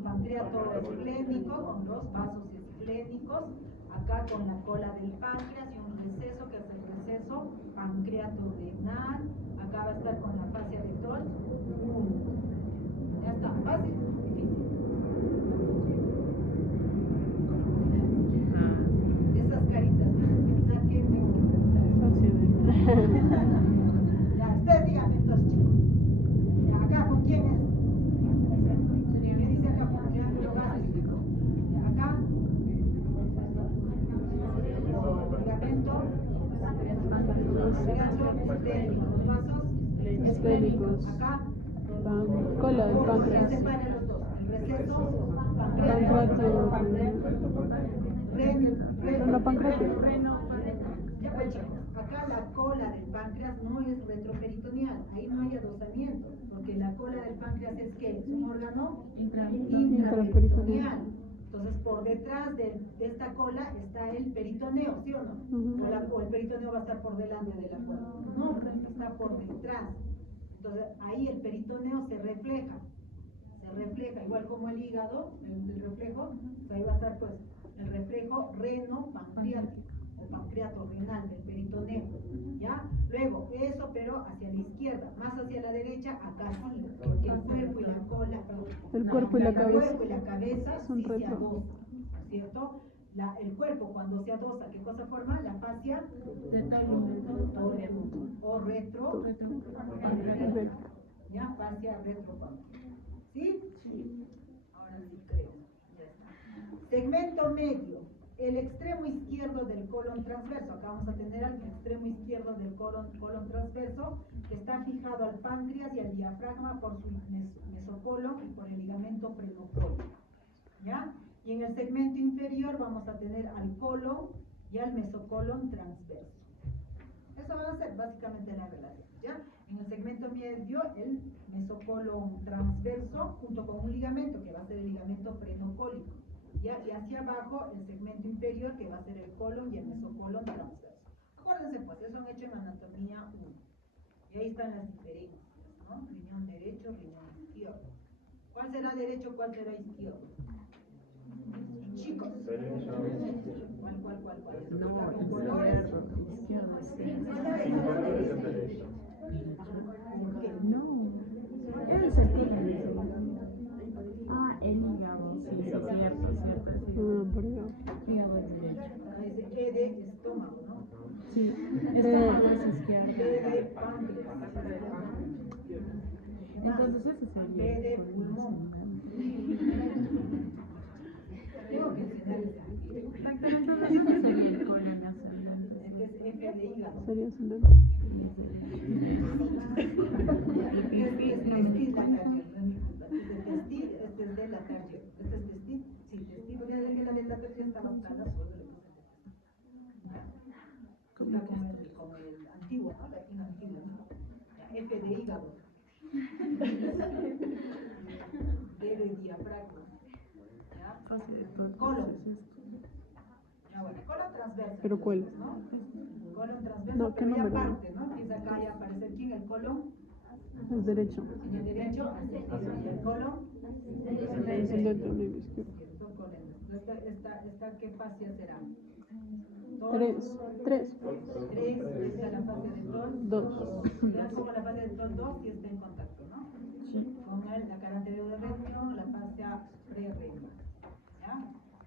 pancreato esplénico con los vasos esplénicos, acá con la cola del páncreas y un receso que es el receso pancreato renal, acá va a estar con la fascia de TOL 1. Ya está, fácil, difícil. Esas caritas me hacen pensar que tengo que preguntar. Ya, ustedes díganme estos chicos. Ya, acá, ¿con quién es? ¿Qué dice acá? Con triángulo gástrico. Ya, acá. Ligamento. Los vasos esplénicos. acá. Cola del Se páncreas. separan los dos. El receso Pancreato. Reno pancreático. Ya pues chicos, acá la cola del páncreas no es retroperitoneal, ahí no hay adosamiento, porque la cola del páncreas es ¿qué? Es un órgano intraperitoneal. Entonces por detrás de esta cola está el peritoneo, ¿sí o no? O el peritoneo va a estar por delante de la cola. No, está por detrás. Entonces ahí el peritoneo se refleja igual como el hígado, el reflejo, pues ahí va a estar pues el reflejo reno-pancreático o pancreato renal del peritoneo, ¿ya? Luego, eso pero hacia la izquierda, más hacia la derecha, acá sí, porque el cuerpo y la cola, El cuerpo y la cabeza. El cuerpo y la cabeza Son sí se retro. adosan, ¿no es cierto? El cuerpo cuando se adosa, ¿qué cosa forma? La fascia o retro, ¿ya? Fascia retropancreática. ¿Sí? Sí. Ahora sí creo. Ya está. Segmento medio. El extremo izquierdo del colon transverso. Acá vamos a tener al extremo izquierdo del colon transverso que está fijado al páncreas y al diafragma por su mesocolon y por el ligamento frenocolon. ¿Ya? Y en el segmento inferior vamos a tener al colon y al mesocolon transverso. Eso va a ser básicamente la relación, ¿ya? En el segmento medio, el mesocolon transverso, junto con un ligamento, que va a ser el ligamento frenocólico, ¿ya? Y hacia abajo, el segmento inferior, que va a ser el colon y el mesocolon transverso. Acuérdense, pues, eso han hecho en anatomía 1. Y ahí están las diferencias, ¿no? Riñón derecho, riñón izquierdo. ¿Cuál será derecho, cuál será izquierdo? Chicos. ¿Cuál? No, Con colores. izquierda. ¿Por qué? No. Él se tiene. Ah, el hígado. Sí, cierto. Sí. Por Entonces ese sería B de el pulmón. Tengo que enseñar el Exacto, entonces ese sería el colon ascendente. Este es F de hígado. Sería ascendente. Este es de la tarde. Este es testil. Sí, testil. Porque desde que la de la tarde está bastada sobre lo que se está como el antiguo, ¿no? Latín antiguo, ¿no? Ya, F de hígado. D de diafragma. ¿Ya? Colon. Ya, bueno, colon transverso. ¿Pero cuál? ¿No? Colon transverso, No, ¿qué pero ya número? aparte, ¿no? Empieza acá ya aparece aquí en el colon. Es derecho. En el derecho, y el colon. Ascendente, en el izquierdo. Cierto, colon. Esta ¿qué fascia será? Tres. Tres, esta es la fascia de Tol. Dos. Vean como la fascia de Tol 2 sí está en contacto, ¿no? Con la cara anterior de renio, la fascia pre-renio. ¿Ya?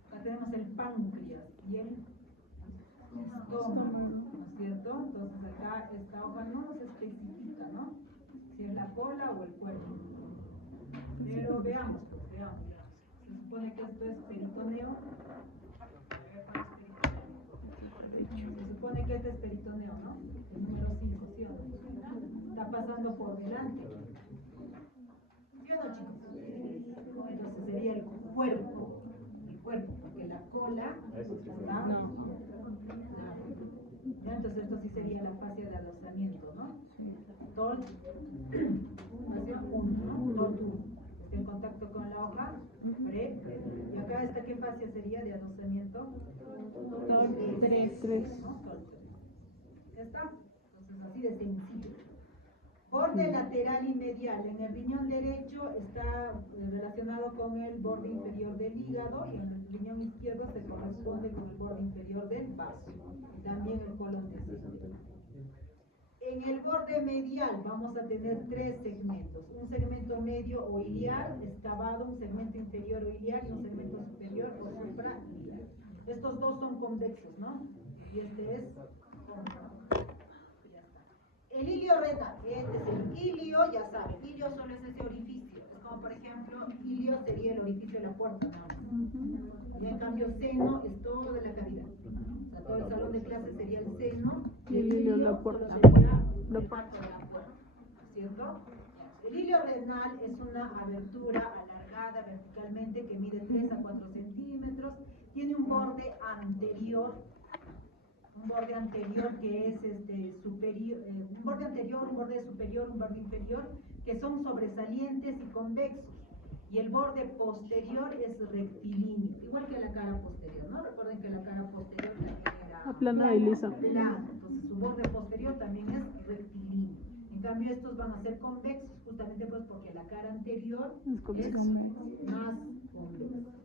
Acá tenemos el páncreas y el estómago, ¿no es cierto? Entonces acá esta hoja no nos especifica, ¿no? Si es la cola o el cuerpo. Pero veamos, pues, veamos. Se supone que esto es peritoneo. Se supone que este es peritoneo, ¿no? El número 5, ¿sí o no? Está pasando por delante. ¿Sí o no, chicos? Entonces sería el cuerpo. El cuerpo, porque la cola está. Ya, entonces esto sí sería la fascia de adosamiento, ¿no? Tol, fascia 1, ¿no? Tol 1. Está en contacto con la hoja, pre. Y acá esta, ¿qué fascia sería de adosamiento? Tol 3. ¿No? Tol 3. ¿Ya está? Entonces así de sencillo. Borde lateral y medial. En el riñón derecho está relacionado con el borde inferior del hígado y en el riñón izquierdo se corresponde con el borde inferior del vaso y también el colon descendente. En el borde medial vamos a tener tres segmentos. Un segmento medio o iliar, excavado, un segmento inferior o iliar y un segmento superior o suprailiar. Estos dos son convexos, ¿no? Y este es cóncavo. El ilio renal, este es el ilio, ya saben, ilio solo es ese orificio. Es como, por ejemplo, ilio sería el orificio de la puerta, ¿no? Y en cambio, seno es todo de la cavidad. O sea, todo el salón de clases sería el seno. Y el ilio ilio la puerta. solo sería La el puerta. marco de la puerta, ¿cierto? El ilio renal es una abertura alargada verticalmente que mide 3 a 4 centímetros. Tiene un borde anterior. Un borde anterior que es superior, un borde anterior, un borde superior, un borde inferior, que son sobresalientes y convexos. Y el borde posterior es rectilíneo, igual que la cara posterior, ¿no? Recuerden que la cara posterior también era Aplanada y lisa. plana, entonces su borde posterior también es rectilíneo. En cambio estos van a ser convexos, justamente pues porque la cara anterior es más convexa,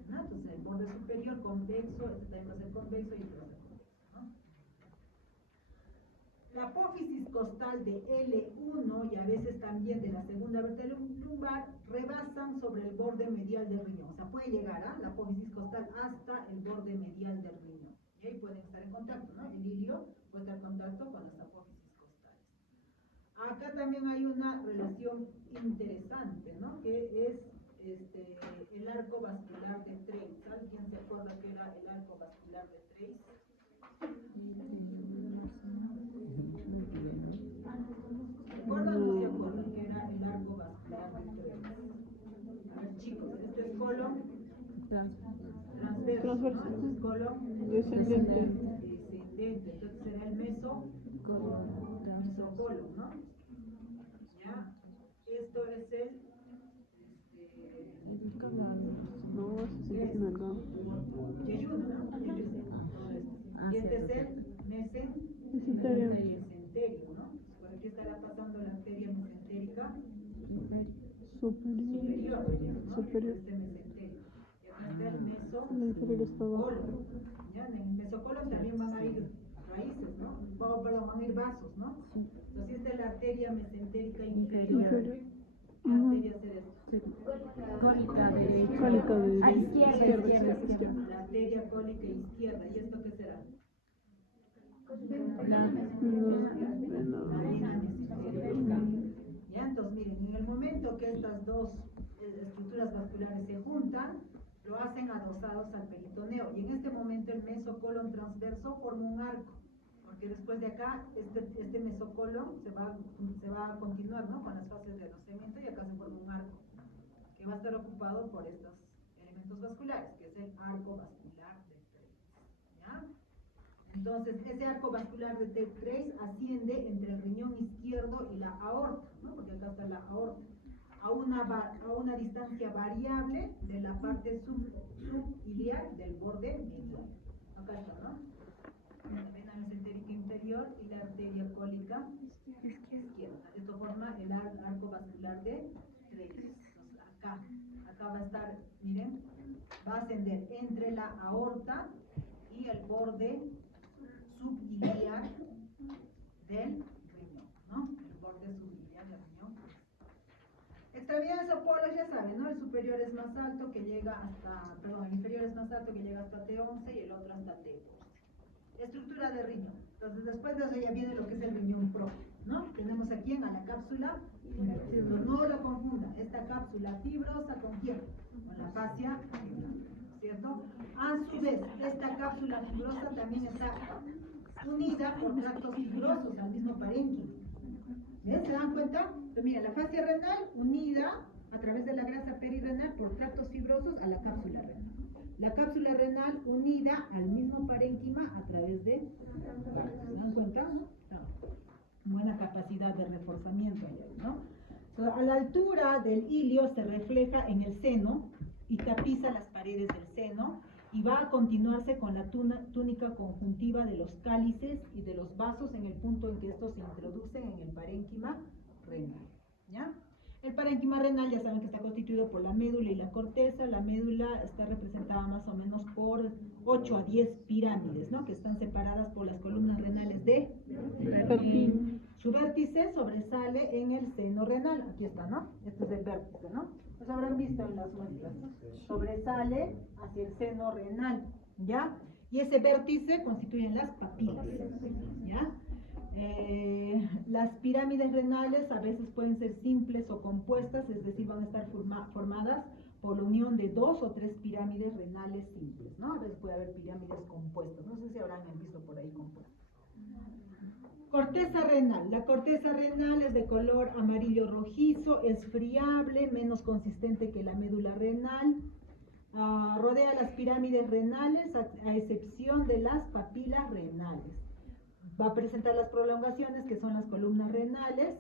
¿no? Entonces el borde superior convexo, este también va a ser convexo y este va a ser convexo, ¿no? La apófisis costal de L1 y a veces también de la segunda vértebra lumbar rebasan sobre el borde medial del riñón. O sea, puede llegar a la apófisis costal hasta el borde medial del riñón. Y ahí pueden estar en contacto, ¿no? El ilio puede estar en contacto con las apófisis costales. Acá también hay una relación interesante, ¿no? Que es el arco vascular de Treis. ¿Alguien se acuerda que era el arco vascular de Treis? ¿Se acuerdan o no se acuerdan que era el arco vascular de Treis? A ver, chicos, este es colon transverso, ¿no? Este es colon Descendente. entonces será el mesocolon, ¿no? ¿Ya? Esto es el No, ese es el delgado. yeyuno, ¿no? Y este es el Mesenterio. mesenterio, ¿no? Por aquí estará pasando la arteria mesentérica Superior. ¿no? Superior. Este mesenterio. Y acá está el El inferior está abajo. mesocolon. ¿Ya? En el mesocolon también van a ir raíces, ¿no? Perdón, van a ir vasos, ¿no? Entonces esta es la arteria mesentérica inferior. Inferior. Arteria cerebral. Cólica derecha. Cólica de Ah, izquierda. La arteria cólica izquierda. ¿Y esto qué será? La La vena mesentérica. ¿Ya? Entonces, miren, en el momento que estas dos estructuras vasculares se juntan, lo hacen adosados al peritoneo. Y en este momento el mesocolon transverso forma un arco, porque después de acá, este mesocolon se va a continuar, ¿no?, con las fases de adosamiento, y acá se forma un arco, que va a estar ocupado por estos elementos vasculares, que es el arco vascular de Treves. ¿Ya? Entonces, ese arco vascular de Treves asciende entre el riñón izquierdo y la aorta, ¿no?, porque acá está la aorta, a una distancia variable de la parte subiliar del borde medial. Acá está, ¿no? La vena mesentérica inferior y la arteria cólica izquierda. Esto forma el arco vascular de Treves. Entonces, acá va a estar, miren, va a ascender entre la aorta y el borde subiliar del riñón, ¿no? El borde subiliar del riñón. Extremidades o polos, ya saben, ¿no? El superior es más alto que llega hasta, perdón, el inferior es más alto que llega hasta T11 y el otro hasta T12. Estructura de riñón. Entonces, después de eso ya viene lo que es el riñón propio, ¿no? Tenemos aquí a la cápsula fibrosa. No lo confundan, esta cápsula fibrosa, ¿con quién? Con la fascia, ¿cierto? A su vez, esta cápsula fibrosa también está unida por tractos fibrosos al mismo parénquima. ¿Ven? ¿Se dan cuenta? Entonces, mira, la fascia renal unida a través de la grasa perirenal por tractos fibrosos a la cápsula renal. La cápsula renal unida al mismo parénquima a través de... ¿Se dan cuenta? No. Buena capacidad de reforzamiento ahí, ¿no? Entonces, a la altura del ilio se refleja en el seno y tapiza las paredes del seno, y va a continuarse con la túnica conjuntiva de los cálices y de los vasos en el punto en que estos se introducen en el parénquima renal. ¿Ya? El parénquima renal ya saben que está constituido por la médula y la corteza. La médula está representada más o menos por 8 a 10 pirámides, ¿no?, que están separadas por las columnas renales de su vértice sobresale en el seno renal. Aquí está, ¿no? Este es el vértice, ¿no? Pues habrán visto en las muestras, ¿no? Sobresale hacia el seno renal, ¿ya? Y ese vértice constituyen las papilas, ¿ya? Las pirámides renales a veces pueden ser simples o compuestas, es decir, van a estar formadas por la unión de 2 o 3 pirámides renales simples, ¿no? A veces puede haber pirámides compuestas, no sé si habrán visto por ahí compuestas. Corteza renal. La corteza renal es de color amarillo rojizo, es friable, menos consistente que la médula renal. Rodea las pirámides renales a excepción de las papilas renales. Va a presentar las prolongaciones, que son las columnas renales.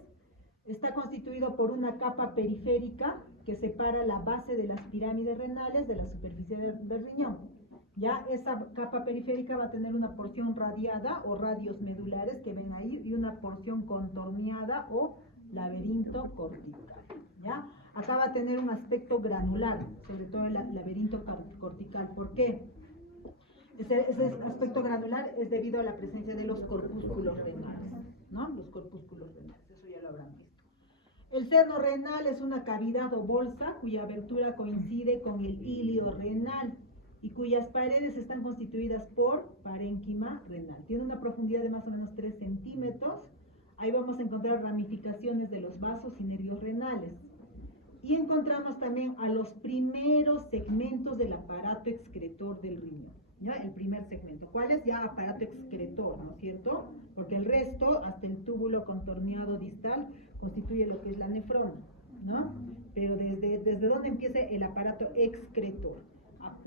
Está constituido por una capa periférica que separa la base de las pirámides renales de la superficie del riñón. Ya esa capa periférica va a tener una porción radiada o radios medulares que ven ahí, y una porción contorneada o laberinto cortical. ¿Ya? Acá va a tener un aspecto granular, sobre todo el laberinto cortical. ¿Por qué? Ese aspecto granular es debido a la presencia de los corpúsculos renales, ¿no? Los corpúsculos renales, eso ya lo habrán visto. El seno renal es una cavidad o bolsa cuya abertura coincide con el ilio renal y cuyas paredes están constituidas por parénquima renal. Tiene una profundidad de más o menos 3 centímetros. Ahí vamos a encontrar ramificaciones de los vasos y nervios renales. Y encontramos también a los primeros segmentos del aparato excretor del riñón. ¿Ya? El primer segmento. ¿Cuál es? Ya aparato excretor, ¿no es cierto? Porque el resto, hasta el túbulo contorneado distal, constituye lo que es la nefrona, ¿no? Pero ¿desde dónde empieza el aparato excretor?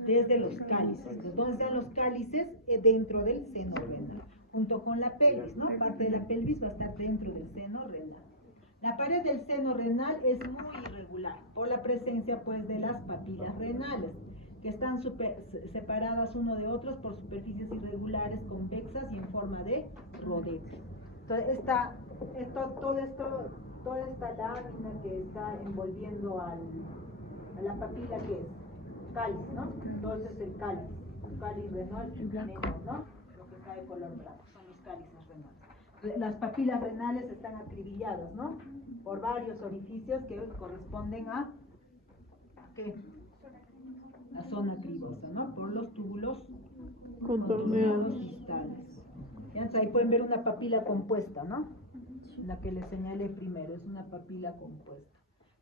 Desde los cálices. Entonces, los cálices dentro del seno renal, junto con la pelvis, ¿no? Parte de la pelvis va a estar dentro del seno renal. La pared del seno renal es muy irregular por la presencia, pues, de las papilas renales, que están separadas uno de otros por superficies irregulares, convexas y en forma de rodete. Entonces, toda esta lámina que está envolviendo a la papila, que es cáliz, ¿no? Entonces el cáliz renal negro, ¿no? Lo que está de color blanco son los cálices renales. Las papilas renales están acribilladas, ¿no? Por varios orificios que corresponden a ¿qué? La zona cribosa, ¿no? Por los túbulos contorneados distales. Entonces ahí pueden ver una papila compuesta, ¿no? la que les señalé primero, es una papila compuesta.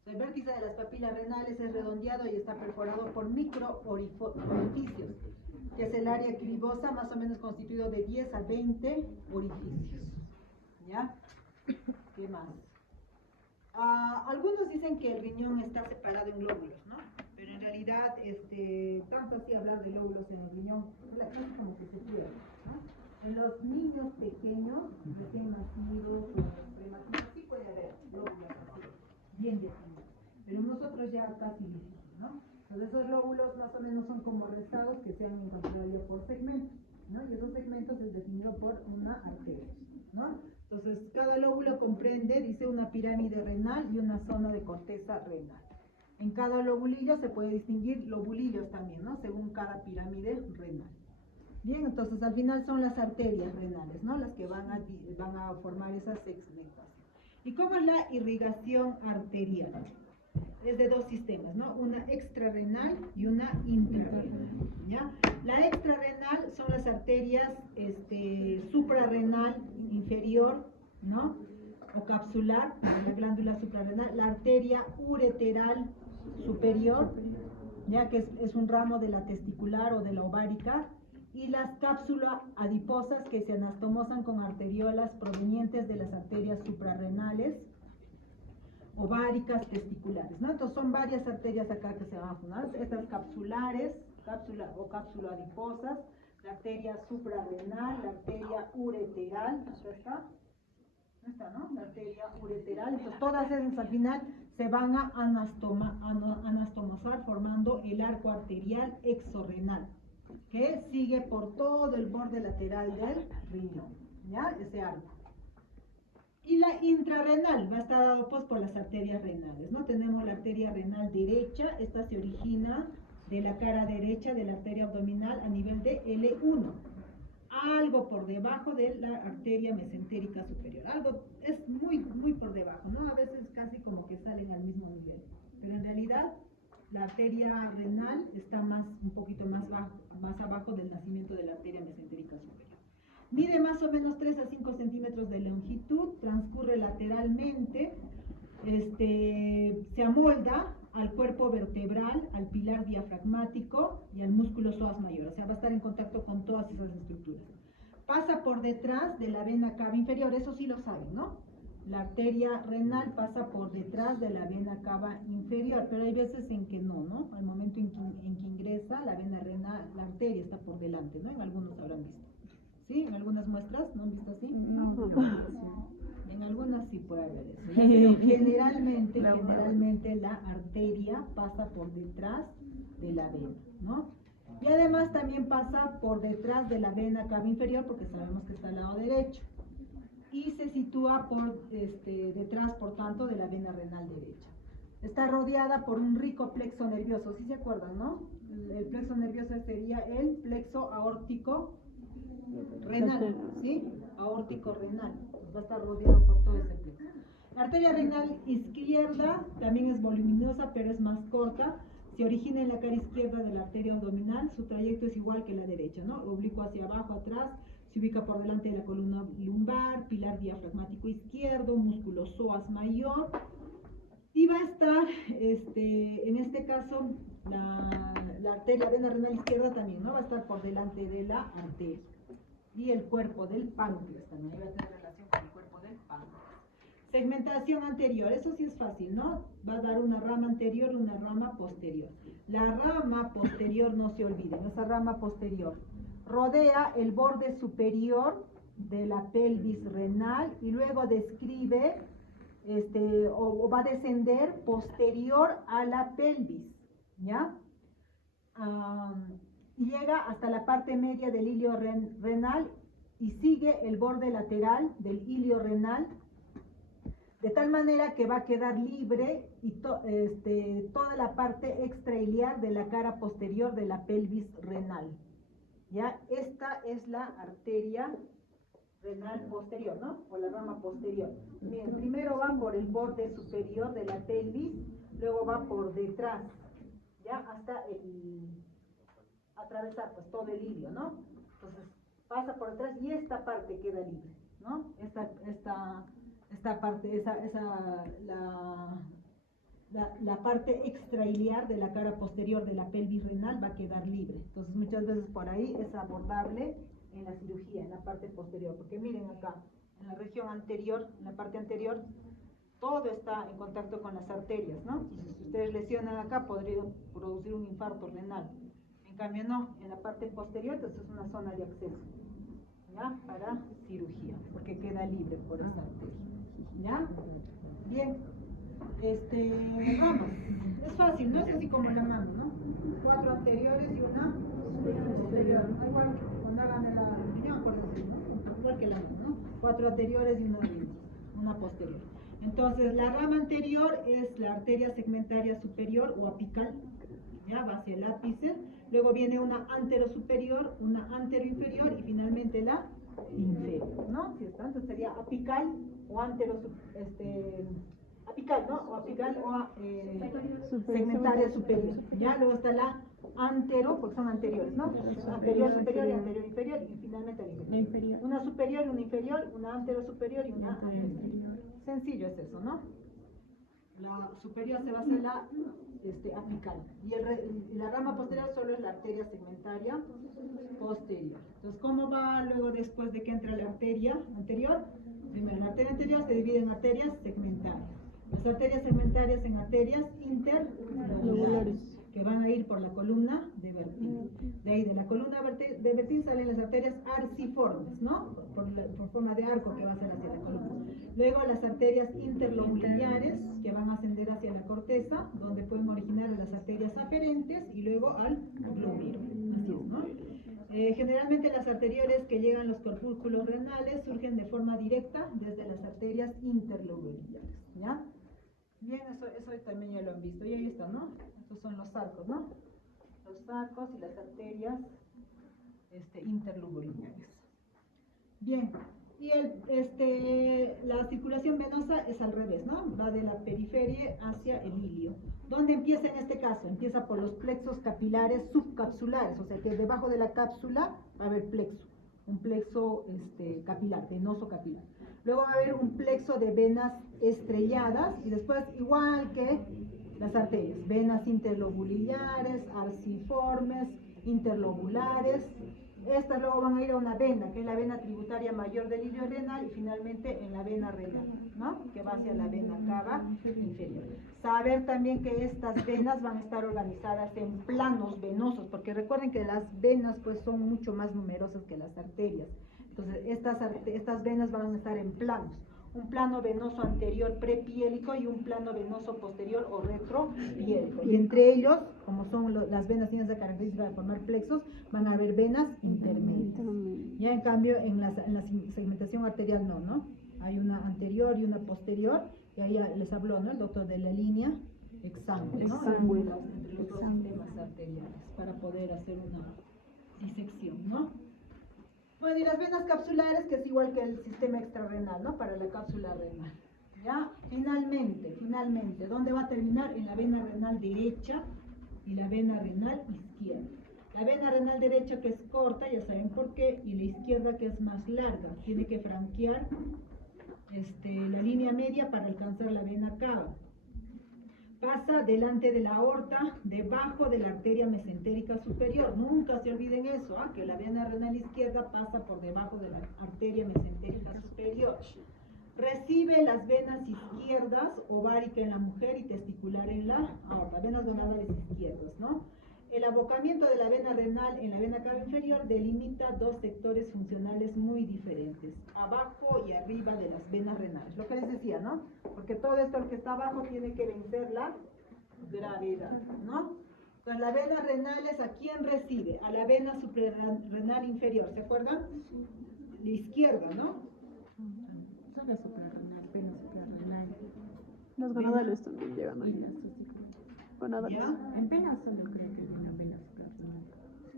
El vértice de las papilas renales es redondeado y está perforado por micro orificios, que es el área cribosa, más o menos constituido de 10 a 20 orificios. ¿Ya? ¿Qué más? Algunos dicen que el riñón está separado en lóbulos, ¿no? Pero en realidad, tanto así hablar de lóbulos en el riñón, es como que se pierde, ¿no? En los niños pequeños, recién nacidos o prematuros, sí puede haber lóbulos así, bien definidos. Pero nosotros ya casi difícil, ¿no? Entonces esos lóbulos más o menos son como rezagos que se han encontrado ya por segmentos, ¿no? Y esos segmentos es definido por una arteria, ¿no? Entonces cada lóbulo comprende, dice, una pirámide renal y una zona de corteza renal. En cada lobulillo se puede distinguir lobulillos también, ¿no? Según cada pirámide renal. Bien, entonces al final son las arterias renales, ¿no? Las que van a formar esa segmentación. ¿Y cómo es la irrigación arterial? Es de dos sistemas, ¿no? Una extrarrenal y una intrarrenal, ¿ya? La extrarrenal son las arterias suprarrenal inferior, ¿no? O capsular, la glándula suprarrenal, la arteria ureteral superior, ya que es un ramo de la testicular o de la ovárica, y las cápsulas adiposas que se anastomosan con arteriolas provenientes de las arterias suprarrenales, ováricas, testiculares, ¿no? Entonces son varias arterias acá que se van a formar, estas capsulares, cápsula o cápsula adiposas, la arteria suprarrenal, la arteria ureteral, ¿acá está? ¿No está, no? La arteria ureteral, entonces todas esas al final se van a anastomosar formando el arco arterial exorrenal, que sigue por todo el borde lateral del riñón, ¿ya? Ese arco. Y la intrarrenal va a estar dado pues por las arterias renales, ¿no? Tenemos la arteria renal derecha, esta se origina de la cara derecha de la arteria abdominal a nivel de L1, algo por debajo de la arteria mesentérica superior, algo es muy por debajo, ¿no? A veces casi como que salen al mismo nivel, pero en realidad la arteria renal está un poquito más abajo del nacimiento de la arteria mesentérica superior. Mide más o menos 3 a 5 centímetros de longitud, transcurre lateralmente, se amolda al cuerpo vertebral, al pilar diafragmático y al músculo psoas mayor, o sea, va a estar en contacto con todas esas estructuras. Pasa por detrás de la vena cava inferior, eso sí lo saben, ¿no? La arteria renal pasa por detrás de la vena cava inferior, pero hay veces en que no, ¿no? Al momento en que ingresa la vena renal, la arteria está por delante, ¿no? En algunos habrán visto. ¿Sí? ¿En algunas muestras? ¿No han visto así? No. En algunas sí puede haber eso. Pero generalmente la arteria pasa por detrás de la vena, ¿no? Y además también pasa por detrás de la vena cava inferior, porque sabemos que está al lado derecho. Y se sitúa detrás, por tanto, de la vena renal derecha. Está rodeada por un rico plexo nervioso, ¿sí se acuerdan, no? El plexo nervioso sería el plexo aórtico renal, ¿sí? Aórtico renal. Pues va a estar rodeado por todo ese plexo. La arteria renal izquierda también es voluminosa, pero es más corta. Se origina en la cara izquierda de la arteria abdominal. Su trayecto es igual que la derecha, ¿no? Oblicuo hacia abajo, atrás. Se ubica por delante de la columna lumbar, pilar diafragmático izquierdo, músculo psoas mayor. Y va a estar, en este caso, la arteria vena renal izquierda también, ¿no? Va a estar por delante de la arteria. Y el cuerpo del páncreas también va a tener relación con el cuerpo del páncreas. Segmentación anterior, eso sí es fácil, ¿no? Va a dar una rama anterior y una rama posterior. La rama posterior, no se olviden, esa rama posterior rodea el borde superior de la pelvis renal y luego describe, o va a descender posterior a la pelvis, ¿ya? Y llega hasta la parte media del hilio renal y sigue el borde lateral del hilio renal, de tal manera que va a quedar libre y toda la parte extrailiar de la cara posterior de la pelvis renal. ¿Ya? Esta es la arteria renal posterior, ¿no? O la rama posterior. Bien, primero va por el borde superior de la pelvis, luego va por detrás, ¿ya? Hasta atravesar pues todo el hilio, ¿no? Entonces pasa por detrás y esta parte queda libre, ¿no? Esta esta parte, la parte extrailiar de la cara posterior de la pelvis renal va a quedar libre. Entonces muchas veces por ahí es abordable en la cirugía, en la parte posterior, porque miren acá, en la región anterior, en la parte anterior, todo está en contacto con las arterias, ¿no? Entonces, si ustedes lesionan acá, podría producir un infarto renal. En cambio no, en la parte posterior, entonces es una zona de acceso, ¿ya? Para cirugía, porque queda libre por esta arteria, ¿ya? Bien. Ramas. Es fácil, no es así como la mano, ¿no? 4 anteriores y una posterior. Igual cuando hagan la riñón, por decirlo, ¿no? Igual que la mano, ¿no? 4 anteriores y una posterior. Entonces, la rama anterior es la arteria segmentaria superior o apical, ya va hacia el ápice. Luego viene una anterosuperior, una anteroinferior y finalmente la inferior, ¿no? Si está, entonces sería apical o apical, ¿no? O apical o segmentaria superior. Ya, luego está la antero, porque son anteriores, ¿no? Anterior superior y anterior inferior y finalmente la inferior. Una superior y una inferior, una antero superior y una inferior. Sencillo es eso, ¿no? La superior se va a hacer la apical y la rama posterior solo es la arteria segmentaria posterior. Entonces, ¿cómo va luego después de que entra la arteria anterior? Primero, la arteria anterior se divide en arterias segmentarias. Las arterias segmentarias en arterias interlobulares, que van a ir por la columna de Bertin. De ahí, de la columna de Bertin salen las arterias arciformes, ¿no? Por forma de arco que va a ser hacia la columna. Luego las arterias interlobulares, que van a ascender hacia la corteza, donde pueden originar las arterias aferentes y luego al glúmero. Así es, ¿no? Generalmente las arterioles que llegan a los corpúsculos renales surgen de forma directa desde las arterias interlobulares, ¿ya? Bien, eso también ya lo han visto, y ahí está, ¿no? Estos son los arcos, ¿no? Los arcos y las arterias interlobulares. Bien, y la circulación venosa es al revés, ¿no? Va de la periferia hacia el ilio. ¿Dónde empieza en este caso? Empieza por los plexos capilares subcapsulares, o sea que debajo de la cápsula va a haber plexo, un plexo capilar, venoso capilar. Luego va a haber un plexo de venas estrelladas y después, igual que las arterias, venas interlobulares, arciformes, interlobulares. Estas luego van a ir a una vena, que es la vena tributaria mayor del ilio renal, y finalmente en la vena renal, ¿no? Que va hacia la vena cava inferior. Saber también que estas venas van a estar organizadas en planos venosos, porque recuerden que las venas pues son mucho más numerosas que las arterias. Entonces estas venas van a estar en planos. Un plano venoso anterior prepiélico y un plano venoso posterior o retropiélico. Y entre ellos, como son las venas tienen esa característica de formar plexos, van a haber venas intermedias. Ya en cambio en la segmentación arterial no. Hay una anterior y una posterior, y ahí les habló, ¿no? El doctor de la línea exangüe, ¿no? Entre los dos sistemas arteriales, para poder hacer una disección, ¿no? Bueno, y las venas capsulares, que es igual que el sistema extrarrenal, ¿no? Para la cápsula renal. ¿Ya? Finalmente, ¿dónde va a terminar? En la vena renal derecha y la vena renal izquierda. La vena renal derecha, que es corta, ya saben por qué, y la izquierda, que es más larga, tiene que franquear la línea media para alcanzar la vena cava. Pasa delante de la aorta, debajo de la arteria mesentérica superior. Nunca se olviden eso, que la vena renal izquierda pasa por debajo de la arteria mesentérica superior. Recibe las venas izquierdas, ovárica en la mujer y testicular en la aorta, venas gonadales izquierdas, ¿no? El abocamiento de la vena renal en la vena cava inferior delimita dos sectores funcionales muy diferentes, abajo y arriba de las venas renales. Lo que les decía, ¿no? Porque todo esto que está abajo tiene que vencer la gravedad, ¿no? Entonces la vena renal es a quién recibe, a la vena suprarrenal inferior, ¿se acuerdan? La izquierda, ¿no? Solo suprarrenal, pena suprarrenal. Las gonadales también llegan ahí. Gonadales. En pena solo creo que hay una vena suprarrenal.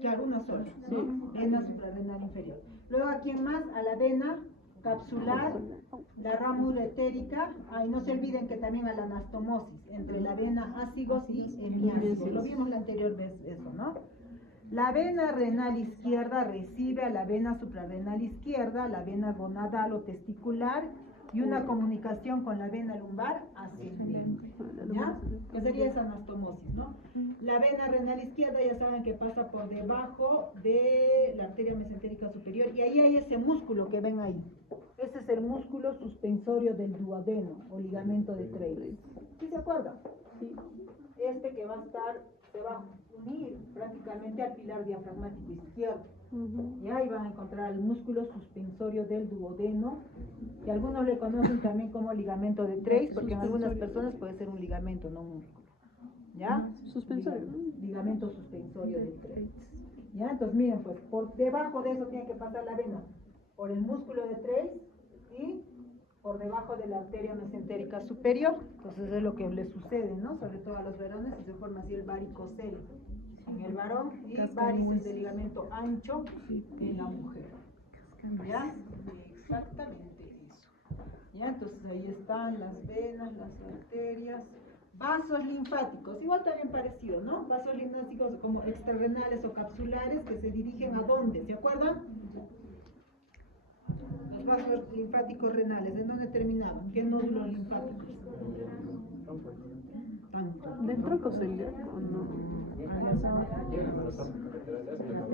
Claro, una sola, ¿no? Vena suprarrenal inferior. Luego, ¿a quién más? A la vena capsular, la rámula etérica. Y no se olviden que también a la anastomosis, entre la vena ácigos y hemiácigos. Lo vimos la anterior vez, eso, ¿no? La vena renal izquierda recibe a la vena suprarrenal izquierda, la vena gonadal o testicular, y una comunicación con la vena lumbar ascendente. ¿Ya? Que sería esa anastomosis, ¿no? La vena renal izquierda ya saben que pasa por debajo de la arteria mesentérica superior y ahí hay ese músculo que ven ahí. Ese es el músculo suspensorio del duodeno o ligamento de Treves. ¿Sí se acuerdan? Sí. Este que va a estar, se va a unir prácticamente al pilar diafragmático izquierdo. Y ahí van a encontrar el músculo suspensorio del duodeno, que algunos le conocen también como ligamento de Treves, porque en algunas personas puede ser un ligamento, no un músculo. ¿Ya? Suspensorio. Ligamento suspensorio del Treves. ¿Ya? Entonces miren, pues por debajo de eso tiene que pasar la vena, por el músculo de Treves y por debajo de la arteria mesentérica superior. Entonces es lo que le sucede, ¿no? Sobre todo a los varones, y se forma así el varicocele en el varón y varices de ligamento ancho en la mujer. ¿Ya? Exactamente eso. ¿Ya? Entonces ahí están las venas, las arterias, vasos linfáticos, igual también parecido, ¿no? Vasos linfáticos como extrarrenales o capsulares que se dirigen a dónde, ¿se acuerdan? Los vasos linfáticos renales, ¿en dónde terminaban? ¿Qué nódulos linfáticos? ¿Del tronco celíaco o no?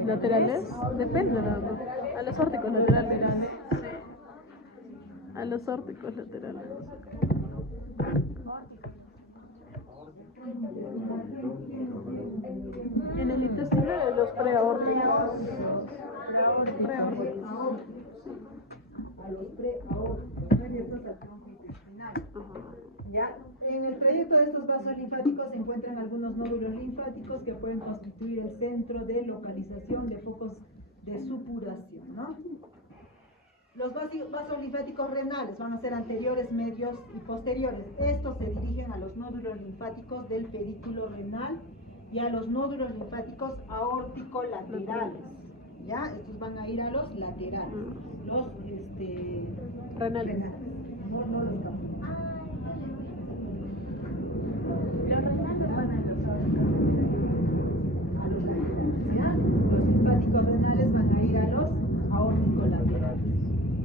¿Laterales? Depende, ¿no? A los órticos laterales. A los órticos laterales. En el intestino de los preaórticos. Preaórticos. A los preaórticos, ¿no? Y estos al tronco intestinal. ¿Ya? En el trayecto de estos vasos linfáticos se encuentran algunos nódulos linfáticos que pueden constituir el centro de localización de focos de supuración, ¿no? Los vasos linfáticos renales van a ser anteriores, medios y posteriores. Estos se dirigen a los nódulos linfáticos del pedículo renal y a los nódulos linfáticos aórtico-laterales. ¿Ya? Estos van a ir a los laterales, los Renales. no los capsulares. Los renales van a los A los renales, ¿ya? Los linfáticos renales van a ir a los aórtico-laterales,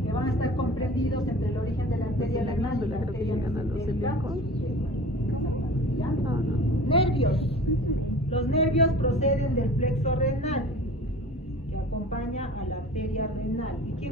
que van a estar comprendidos entre el origen de la arteria renal y la arteria mesentérica. ¿Ya? Nervios. Los nervios proceden del plexo renal, que acompaña a la arteria renal. ¿Y quién